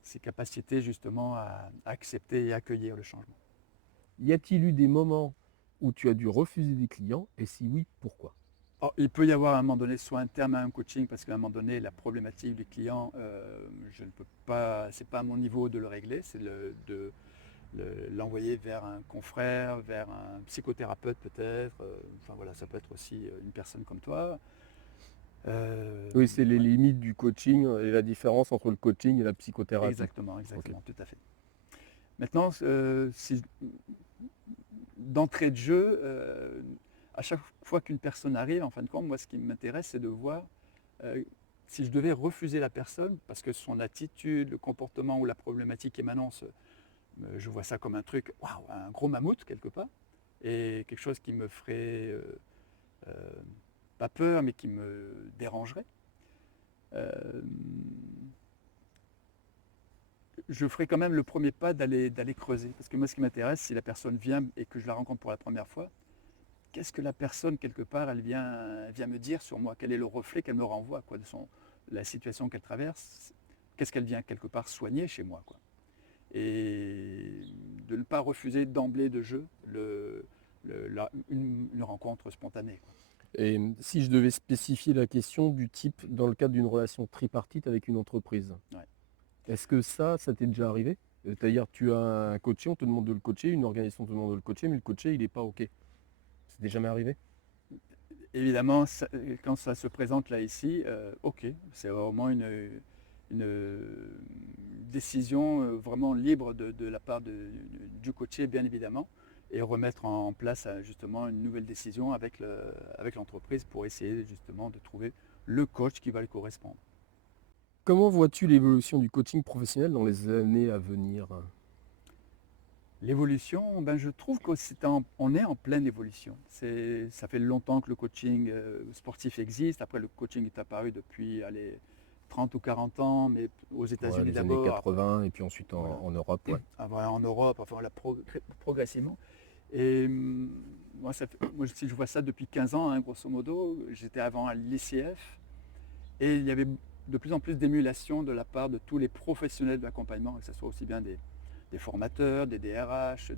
ses capacités justement à accepter et accueillir le changement. Y a-t-il eu des moments où tu as dû refuser des clients et si oui, pourquoi? Alors, il peut y avoir à un moment donné soit un terme à un coaching parce qu'à un moment donné la problématique du client, je ne peux pas, c'est pas à mon niveau de le régler, c'est de l'envoyer vers un confrère, vers un psychothérapeute peut-être. Enfin voilà, ça peut être aussi une personne comme toi. Oui, c'est les Ouais, limites du coaching et la différence entre le coaching et la psychothérapie. exactement, Ok. exactement, tout à fait. Maintenant, d'entrée de jeu, à chaque fois qu'une personne arrive, en fin de compte, moi ce qui m'intéresse, c'est de voir euh, si je devais refuser la personne, parce que son attitude, le comportement ou la problématique émanence, je vois ça comme un truc, waouh, un gros mammouth quelque part, et quelque chose qui me ferait euh, pas peur, mais qui me dérangerait. Euh, je ferai quand même le premier pas d'aller creuser. Parce que moi, ce qui m'intéresse, si la personne vient et que je la rencontre pour la première fois, qu'est-ce que la personne, quelque part, elle vient me dire sur moi? Quel est le reflet qu'elle me renvoie, quoi, de la situation qu'elle traverse? Qu'est-ce qu'elle vient, quelque part, soigner chez moi, quoi? Et de ne pas refuser d'emblée de jeu une rencontre spontanée, quoi. Et si je devais spécifier la question du type dans le cadre d'une relation tripartite avec une entreprise, Ouais. est-ce que ça t'est déjà arrivé? C'est-à-dire, tu as un coaché, on te demande de le coacher, une organisation te demande de le coacher, mais le coaché, il n'est pas OK. C'était jamais arrivé? Évidemment, quand ça se présente là ici, ok, c'est vraiment une décision vraiment libre de la part du coaché, bien évidemment, et remettre en place justement une nouvelle décision avec l'entreprise pour essayer justement de trouver le coach qui va lui correspondre. Comment vois-tu l'évolution du coaching professionnel dans les années à venir? L'évolution, ben, je trouve qu'on est en pleine évolution. Ça fait longtemps que le coaching sportif existe. Après, le coaching est apparu depuis allez, 30 ou 40 ans, mais aux Ouais, États-Unis les années d'abord, 80 et puis ensuite voilà, en Europe, ouais. en Europe, enfin voilà, progressivement. Et moi, si je vois ça depuis 15 ans, hein, grosso modo, j'étais avant à l'ICF, et il y avait de plus en plus d'émulation de la part de tous les professionnels de l'accompagnement, que ce soit aussi bien des formateurs, des DRH,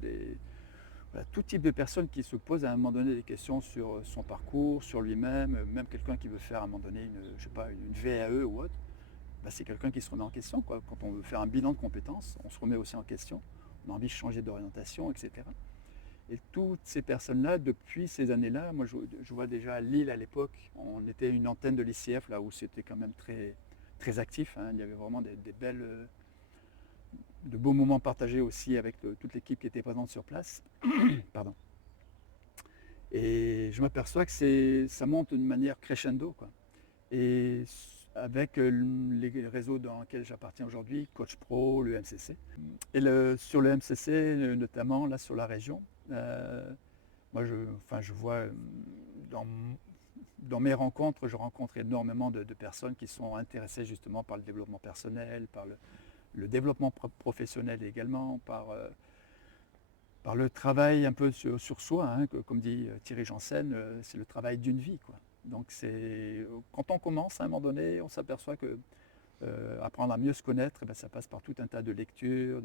voilà, tout type de personnes qui se posent à un moment donné des questions sur son parcours, sur lui-même, même quelqu'un qui veut faire à un moment donné je sais pas, une VAE ou autre, bah, c'est quelqu'un qui se remet en question, quoi. Quand on veut faire un bilan de compétences, on se remet aussi en question, on a envie de changer d'orientation, etc. Et toutes ces personnes-là, depuis ces années-là, moi je vois déjà à Lille à l'époque, on était une antenne de l'ICF là où c'était quand même très, très actif, hein. Il y avait vraiment des belles, de beaux moments partagés aussi avec toute l'équipe qui était présente sur place. Pardon. Et je m'aperçois que ça monte d'une manière crescendo, quoi. Et avec les réseaux dans lesquels j'appartiens aujourd'hui, Coach Pro, le MCC. Et sur le MCC, notamment là sur la région, moi je vois dans, dans mes rencontres, je rencontre énormément de personnes qui sont intéressées justement par le développement personnel, par le développement professionnel également, par le travail un peu sur soi, hein, comme dit Thierry Janssen, c'est le travail d'une vie, quoi. Donc quand on commence à un moment donné, on s'aperçoit que apprendre à mieux se connaître, eh ben, ça passe par tout un tas de lectures,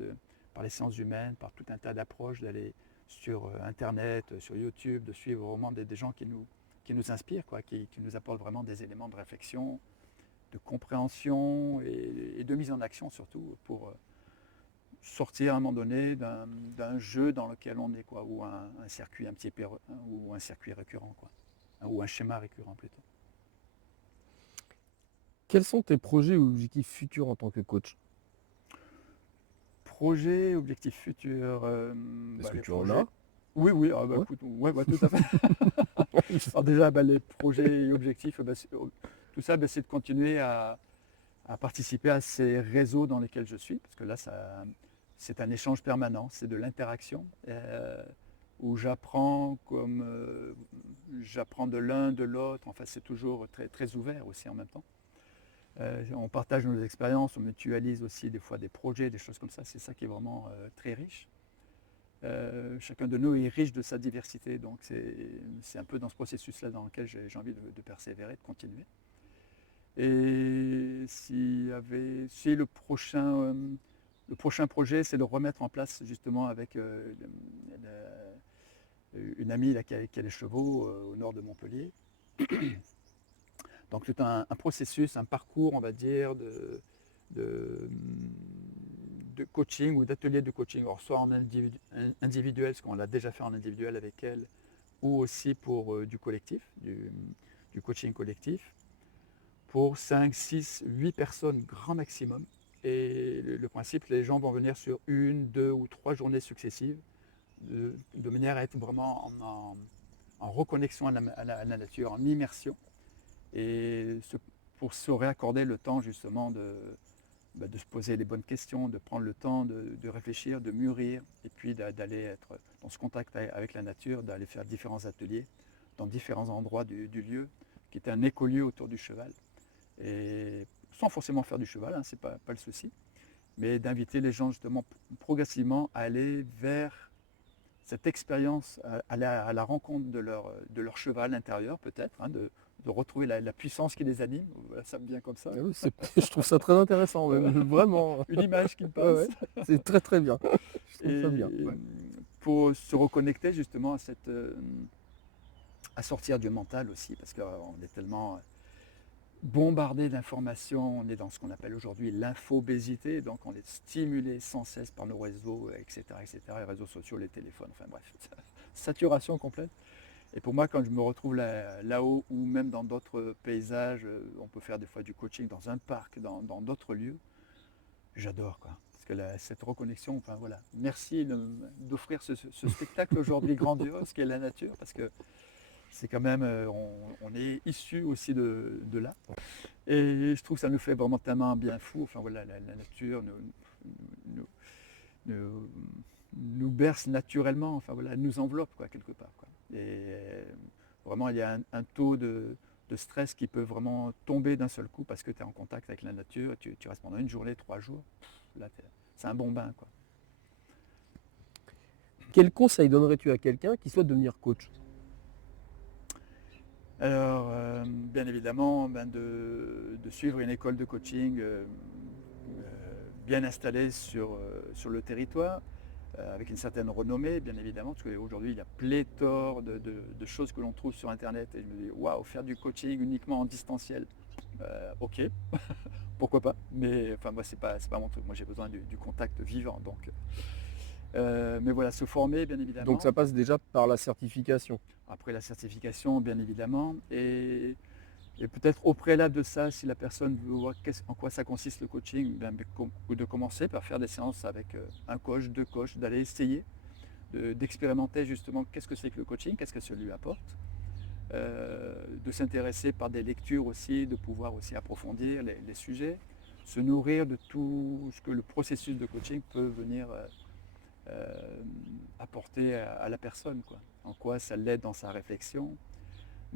par les sciences humaines, par tout un tas d'approches, d'aller sur Internet, sur YouTube, de suivre vraiment des gens qui nous inspirent, quoi, qui nous apportent vraiment des éléments de réflexion, de compréhension et de mise en action surtout pour sortir à un moment donné d'un jeu dans lequel on est, quoi, ou un circuit un petit peu, ou un circuit récurrent, quoi, ou un schéma récurrent plutôt. Quels sont tes projets ou objectifs futurs en tant que coach? Projet, objectif futur, Est-ce que les tu en projets. as? Oui, oui, ah, bah, Ouais. écoute, ouais, bah, tout à fait. Alors déjà, bah, les projets et objectifs, bah, tout ça, bah, c'est de continuer à participer à ces réseaux dans lesquels je suis, parce que là, c'est un échange permanent, c'est de l'interaction, où j'apprends de l'un, de l'autre, enfin c'est toujours très, très ouvert aussi en même temps. On partage nos expériences, on mutualise aussi des fois des projets, des choses comme ça, c'est ça qui est vraiment très riche. Chacun de nous est riche de sa diversité, donc c'est un peu dans ce processus-là dans lequel j'ai envie de persévérer, de continuer. Et si le prochain projet, c'est de remettre en place justement avec une amie là, qui a les chevaux au nord de Montpellier, Donc c'est un processus, un parcours, on va dire, de, coaching ou d'atelier de coaching, alors soit en individuel, ce qu'on l'a déjà fait en individuel avec elle, ou aussi pour du collectif, du coaching collectif, pour 5, 6, 8 personnes grand maximum. Et le principe, les gens vont venir sur 1, 2 ou 3 journées successives, de manière à être vraiment en reconnexion à la nature, en immersion, et pour se réaccorder le temps justement de se poser les bonnes questions, de prendre le temps de réfléchir, de mûrir, et puis d'aller être dans ce contact avec la nature, d'aller faire différents ateliers dans différents endroits du lieu, qui est un écolieu autour du cheval, et sans forcément faire du cheval, hein, c'est pas le souci, mais d'inviter les gens justement progressivement à aller vers cette expérience, à la rencontre de leur cheval intérieur peut-être, hein, de retrouver la puissance qui les anime. Voilà, ça me vient comme ça. Ah oui, je trouve ça très intéressant, même, vraiment. Une image qui me Ouais, passe. ouais, c'est très très bien. Je trouve ça Et bien. Ouais. pour se reconnecter justement à sortir du mental aussi, parce qu'on est tellement bombardé d'informations, on est dans ce qu'on appelle aujourd'hui l'infobésité, donc on est stimulé sans cesse par nos réseaux, etc., les réseaux sociaux, les téléphones, enfin bref, saturation complète. Et pour moi, quand je me retrouve là-haut ou même dans d'autres paysages, on peut faire des fois du coaching dans un parc, dans d'autres lieux, j'adore quoi. Parce que cette reconnexion, enfin voilà, merci d'offrir ce spectacle aujourd'hui grandiose qu'est la nature, parce que c'est quand même, on est issu aussi de là. Et je trouve que ça nous fait vraiment tellement un bien fou. Enfin voilà, la nature nous, nous berce naturellement, enfin voilà, elle nous enveloppe quoi, quelque part. Quoi. Et vraiment, il y a un taux de stress qui peut vraiment tomber d'un seul coup parce que tu es en contact avec la nature, tu restes pendant 1 journée, 3 jours. Là, c'est un bon bain. Quoi. Quel conseil donnerais-tu à quelqu'un qui souhaite devenir coach? Alors, bien évidemment, de suivre une école de coaching bien installée sur le territoire, avec une certaine renommée, bien évidemment, parce qu'aujourd'hui, il y a pléthore de choses que l'on trouve sur Internet. Et je me dis, waouh, faire du coaching uniquement en distanciel, ok, pourquoi pas, mais enfin, moi, c'est pas mon truc. Moi, j'ai besoin du contact vivant. Donc, mais voilà, se former, bien évidemment. Donc ça passe déjà par la certification. Après la certification, bien évidemment, et peut-être au préalable de ça, si la personne veut voir en quoi ça consiste le coaching, de commencer par faire des séances avec un coach, 2 coachs, d'aller essayer, d'expérimenter justement qu'est-ce que c'est que le coaching, qu'est-ce que ça lui apporte, de s'intéresser par des lectures aussi, de pouvoir aussi approfondir les sujets, se nourrir de tout ce que le processus de coaching peut venir apporter à la personne, quoi. En quoi ça l'aide dans sa réflexion,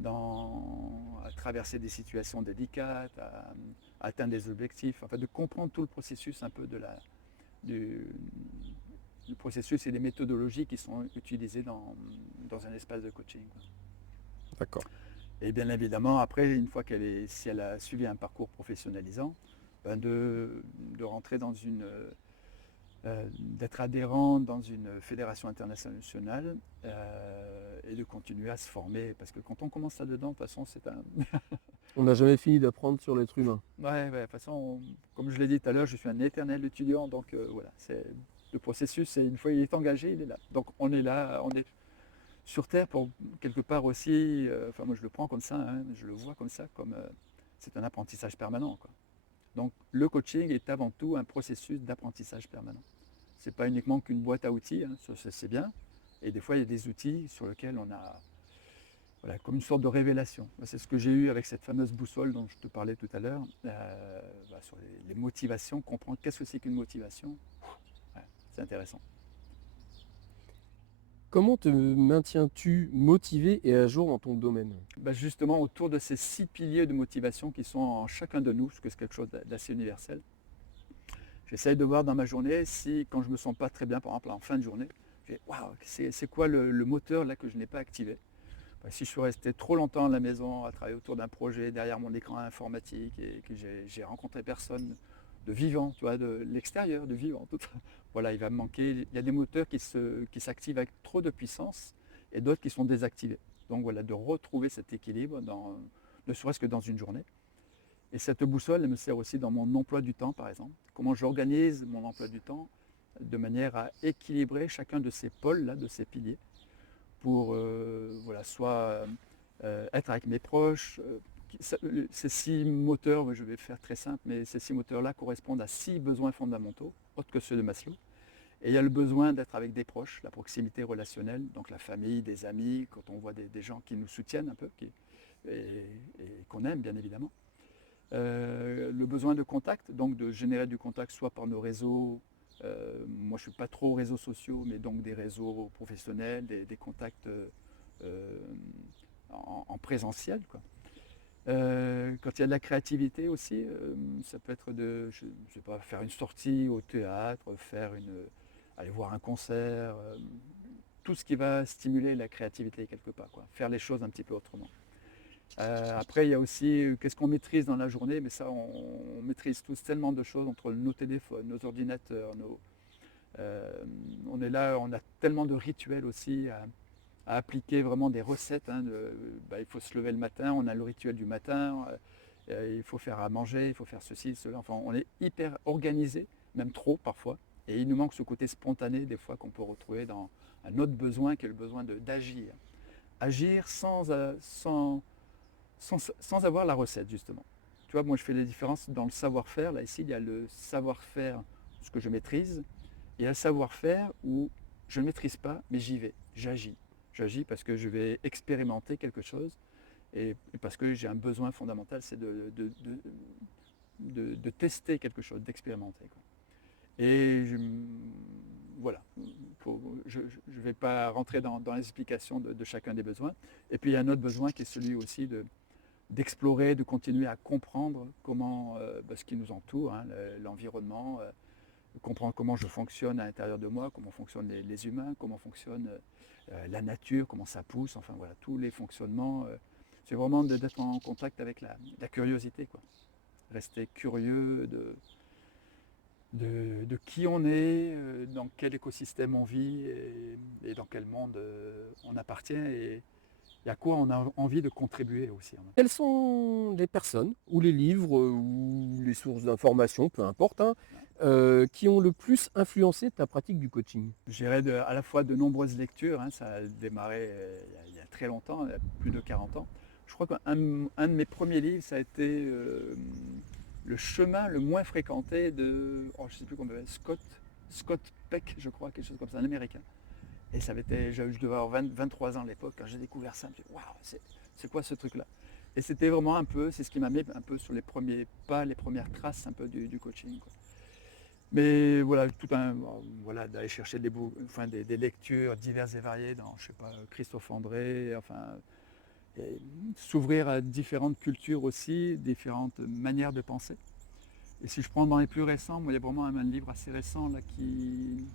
à traverser des situations délicates, à atteindre des objectifs, enfin de comprendre tout le processus un peu du processus et des méthodologies qui sont utilisées dans un espace de coaching. D'accord. Et bien évidemment, après, une fois si elle a suivi un parcours professionnalisant, de rentrer dans d'être adhérent dans une fédération internationale et de continuer à se former. Parce que quand on commence là-dedans, de toute façon, c'est un... On n'a jamais fini d'apprendre sur l'être humain. Ouais, de toute façon, comme je l'ai dit tout à l'heure, je suis un éternel étudiant, donc voilà, le processus, une fois il est engagé, il est là. Donc on est là, on est sur Terre pour quelque part aussi, enfin moi je le prends comme ça, hein, je le vois comme ça, comme c'est un apprentissage permanent. Quoi. Donc le coaching est avant tout un processus d'apprentissage permanent. Ce n'est pas uniquement qu'une boîte à outils, hein, c'est bien. Et des fois, il y a des outils sur lesquels on a voilà, comme une sorte de révélation. C'est ce que j'ai eu avec cette fameuse boussole dont je te parlais tout à l'heure, sur les motivations, comprendre qu'est-ce que c'est qu'une motivation. Ouais, c'est intéressant. Comment te maintiens-tu motivé et à jour dans ton domaine? Justement, autour de ces 6 piliers de motivation qui sont en chacun de nous, parce que c'est quelque chose d'assez universel. J'essaye de voir dans ma journée si, quand je ne me sens pas très bien, par exemple en fin de journée, je dis waouh, c'est quoi le moteur là que je n'ai pas activé. Si je suis resté trop longtemps à la maison à travailler autour d'un projet derrière mon écran informatique et que j'ai rencontré personne de vivant, tu vois, de l'extérieur, de vivant, tout, voilà, il va me manquer. Il y a des moteurs qui s'activent avec trop de puissance et d'autres qui sont désactivés. Donc voilà, de retrouver cet équilibre, ne serait-ce que dans une journée. Et cette boussole, elle me sert aussi dans mon emploi du temps, par exemple. Comment j'organise mon emploi du temps de manière à équilibrer chacun de ces pôles, là, de ces piliers, pour voilà, soit être avec mes proches. Ces 6 moteurs, je vais faire très simple, mais ces 6 moteurs-là correspondent à 6 besoins fondamentaux, autres que ceux de Maslow. Et il y a le besoin d'être avec des proches, la proximité relationnelle, donc la famille, des amis, quand on voit des gens qui nous soutiennent un peu, et qu'on aime bien évidemment. Le besoin de contact, donc de générer du contact soit par nos réseaux, moi je ne suis pas trop réseaux sociaux, mais donc des réseaux professionnels, des contacts en présentiel, quoi. Quand il y a de la créativité aussi, ça peut être je sais pas, faire une sortie au théâtre, aller voir un concert, tout ce qui va stimuler la créativité quelque part, quoi. Faire les choses un petit peu autrement. Après, il y a aussi qu'est-ce qu'on maîtrise dans la journée, mais ça, on maîtrise tous tellement de choses entre nos téléphones, nos ordinateurs, on est là, on a tellement de rituels aussi à appliquer vraiment des recettes. Il faut se lever le matin, on a le rituel du matin, il faut faire à manger, il faut faire ceci, cela. Enfin, on est hyper organisé, même trop parfois. Et il nous manque ce côté spontané des fois qu'on peut retrouver dans un autre besoin qui est le besoin d'agir. Agir sans avoir la recette, justement. Tu vois, moi je fais la différence dans le savoir-faire. Là, ici, il y a le savoir-faire, ce que je maîtrise, et il y a le savoir-faire où je ne maîtrise pas, mais j'y vais, j'agis. J'agis parce que je vais expérimenter quelque chose et parce que j'ai un besoin fondamental, c'est de tester quelque chose, d'expérimenter, quoi. Et voilà, je ne vais pas rentrer dans l'explication de chacun des besoins. Et puis il y a un autre besoin qui est celui aussi d'explorer, de continuer à comprendre comment ce qui nous entoure, l'environnement, comprendre comment je fonctionne à l'intérieur de moi, comment fonctionnent les humains, comment fonctionne la nature, comment ça pousse, enfin voilà, tous les fonctionnements. C'est vraiment d'être en contact avec la curiosité, quoi. Rester curieux de qui on est, dans quel écosystème on vit et dans quel monde on appartient et à quoi on a envie de contribuer aussi. Quelles sont les personnes, ou les livres, ou les sources d'informations, peu importe, qui ont le plus influencé ta pratique du coaching? Je dirais à la fois de nombreuses lectures, ça a démarré il y a très longtemps, il y a plus de 40 ans. Je crois qu'un de mes premiers livres, ça a été Le chemin le moins fréquenté je ne sais plus comment il s'appelle, Scott Peck, je crois, quelque chose comme ça, un Américain. Et ça avait été, je devais avoir 23 ans à l'époque, quand j'ai découvert ça, je me suis dit, waouh, c'est quoi ce truc-là? Et c'était vraiment un peu, c'est ce qui m'a mis un peu sur les premiers pas, les premières traces un peu du coaching, quoi. Mais voilà, voilà, d'aller chercher des lectures diverses et variées dans, je sais pas, Christophe André, enfin, et s'ouvrir à différentes cultures aussi, différentes manières de penser. Et si je prends dans les plus récents, moi, il y a vraiment un livre assez récent là, qui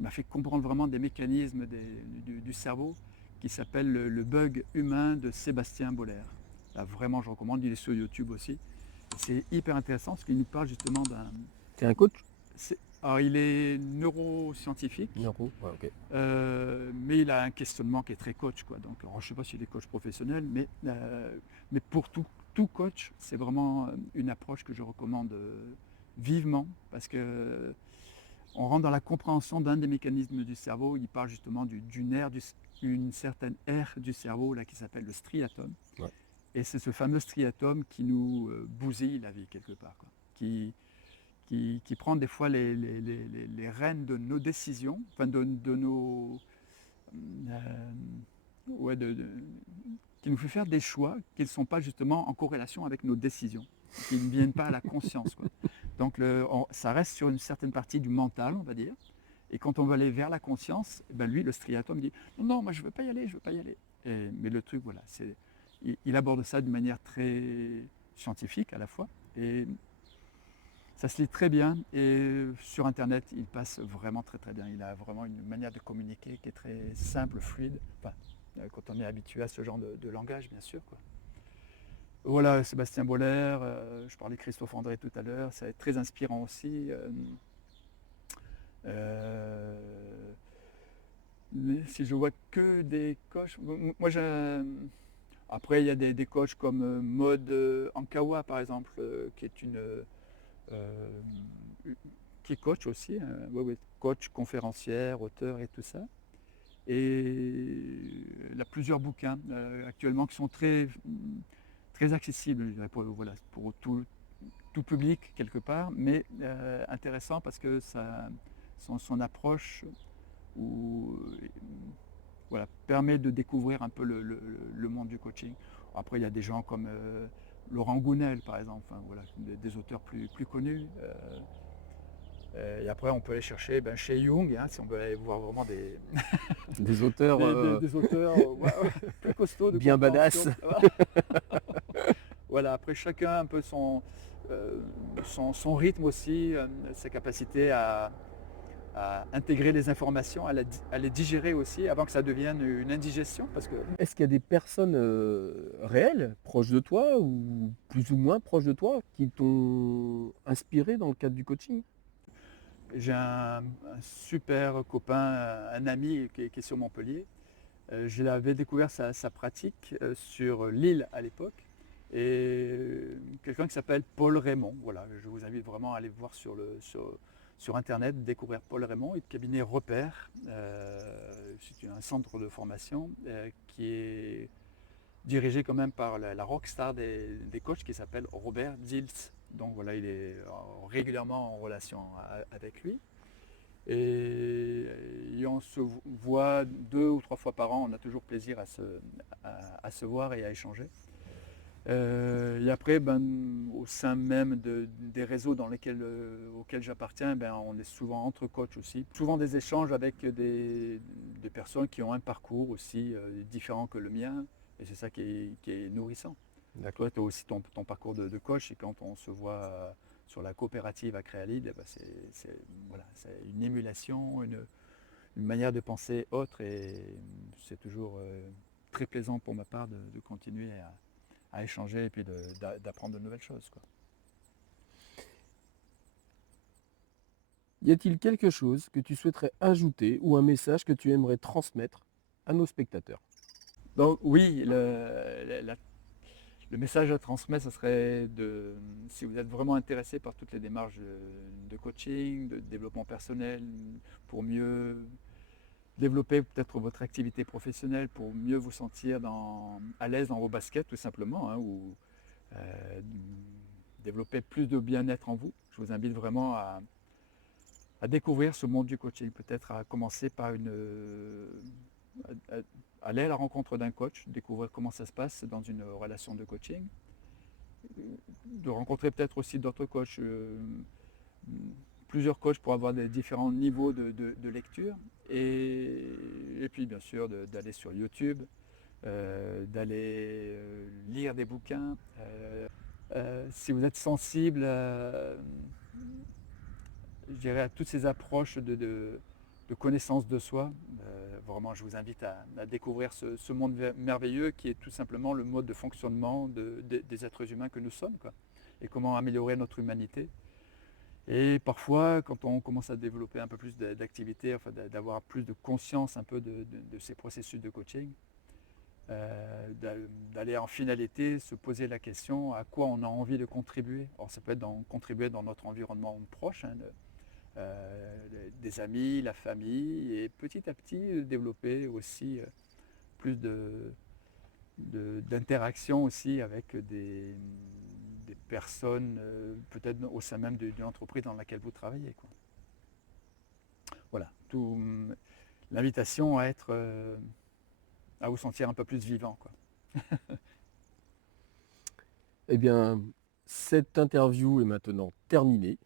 m'a fait comprendre vraiment des mécanismes du cerveau, qui s'appelle le bug humain de Sébastien Boller. Là, vraiment, je recommande, il est sur YouTube aussi. C'est hyper intéressant parce qu'il nous parle justement d'un... T'es un coach? Alors, il est neuroscientifique, Neuro, ouais, ok. mais il a un questionnement qui est très coach, quoi. Donc, alors, je ne sais pas s'il est coach professionnel, mais pour tout coach, c'est vraiment une approche que je recommande vivement, parce que on rentre dans la compréhension d'un des mécanismes du cerveau. Il parle justement d'une certaine aire du cerveau là, qui s'appelle le striatum. Ouais. Et c'est ce fameux striatum qui nous bousille la vie quelque part, quoi. Qui prend des fois les rênes de nos décisions, enfin de nos... qui nous fait faire des choix qui ne sont pas justement en corrélation avec nos décisions, qui ne viennent pas à la conscience, quoi. Donc ça reste sur une certaine partie du mental, on va dire. Et quand on va aller vers la conscience, lui, le striatum, dit « Non, moi je ne veux pas y aller, je ne veux pas y aller ». Mais le truc, voilà, il aborde ça d'une manière très scientifique à la fois. Et ça se lit très bien. Et sur Internet, il passe vraiment très très bien. Il a vraiment une manière de communiquer qui est très simple, fluide. Enfin, quand on est habitué à ce genre de langage, bien sûr, quoi. Voilà, Sébastien Boller, je parlais de Christophe André tout à l'heure, ça va être très inspirant aussi. Mais si je vois que des coachs, moi après il y a des coachs comme Maud Ankawa par exemple, qui est euh, qui est coach aussi, ouais, ouais, coach, conférencière, auteur et tout ça. Et elle a plusieurs bouquins actuellement qui sont très accessibles, je dirais, voilà, pour tout public quelque part, mais intéressant parce que son approche où, voilà, permet de découvrir un peu le monde du coaching. Après, il y a des gens comme Laurent Gounel, par exemple, enfin, voilà, des auteurs plus connus. Et après, on peut aller chercher chez Jung, hein, si on veut aller voir vraiment Des auteurs des auteurs ouais, plus costauds de bien compréhension. badass. Voilà, après chacun un peu son rythme aussi, sa capacité à intégrer les informations, à les digérer aussi avant que ça devienne une indigestion. Parce que Est-ce qu'il y a des personnes réelles, proches de toi ou plus ou moins proches de toi, qui t'ont inspiré dans le cadre du coaching? j'ai un super copain, un ami qui est sur Montpellier. Je l'avais découvert sa pratique sur Lille à l'époque. Et quelqu'un qui s'appelle Paul Raymond. Voilà, je vous invite vraiment à aller voir sur Internet, découvrir Paul Raymond, et le cabinet Repère. C'est un centre de formation qui est dirigé quand même par la rockstar des coachs qui s'appelle Robert Dills. Donc voilà, il est régulièrement en relation avec lui. Et on se voit 2 ou 3 fois par an, on a toujours plaisir à se voir et à échanger. Et après, au sein même des réseaux auxquels j'appartiens, on est souvent entre coachs aussi. Souvent des échanges avec des personnes qui ont un parcours aussi différent que le mien. Et c'est ça qui est nourrissant. Toi, tu as aussi ton parcours de coach, et quand on se voit sur la coopérative à Créalide, voilà, c'est une émulation, une manière de penser autre, et c'est toujours très plaisant pour ma part de continuer à échanger et puis d'apprendre de nouvelles choses, quoi. Y a-t-il quelque chose que tu souhaiterais ajouter ou un message que tu aimerais transmettre à nos spectateurs? Donc oui, le message à transmettre, ce serait si vous êtes vraiment intéressé par toutes les démarches de coaching, de développement personnel, pour mieux développer peut-être votre activité professionnelle, pour mieux vous sentir à l'aise dans vos baskets tout simplement, hein, ou euh, développer plus de bien-être en vous, je vous invite vraiment à découvrir ce monde du coaching, peut-être à commencer par aller à la rencontre d'un coach, découvrir comment ça se passe dans une relation de coaching, de rencontrer peut-être aussi d'autres coachs, plusieurs coachs pour avoir des différents niveaux de lecture, et puis bien sûr d'aller sur YouTube, d'aller lire des bouquins. Si vous êtes sensible je dirais, à toutes ces approches de connaissance de soi, vraiment je vous invite à découvrir ce monde merveilleux qui est tout simplement le mode de fonctionnement des êtres humains que nous sommes, quoi, et comment améliorer notre humanité. Et parfois, quand on commence à développer un peu plus d'activité, enfin, d'avoir plus de conscience un peu de ces processus de coaching, d'aller en finalité se poser la question à quoi on a envie de contribuer. Alors ça peut être contribuer dans notre environnement proche, hein, des amis, la famille, et petit à petit développer aussi plus d'interaction aussi avec des personnes, peut-être au sein même d'une entreprise dans laquelle vous travaillez, quoi. Voilà, l'invitation à vous sentir un peu plus vivant, quoi. Eh bien, cette interview est maintenant terminée.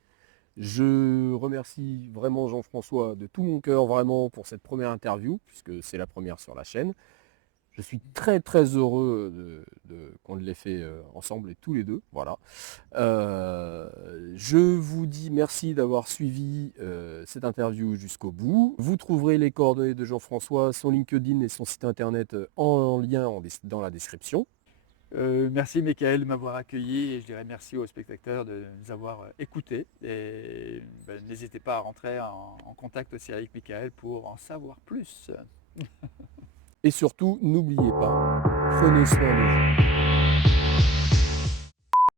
Je remercie vraiment Jean-François de tout mon cœur vraiment pour cette première interview, puisque c'est la première sur la chaîne. Je suis très très heureux qu'on l'ait fait ensemble et tous les deux. Voilà. Je vous dis merci d'avoir suivi cette interview jusqu'au bout. Vous trouverez les coordonnées de Jean-François, son LinkedIn et son site internet en lien dans la description. Merci Michael de m'avoir accueilli et je dirais merci aux spectateurs de nous avoir écoutés. Et n'hésitez pas à rentrer en contact aussi avec Michael pour en savoir plus. Et surtout, n'oubliez pas, prenez soin de vous.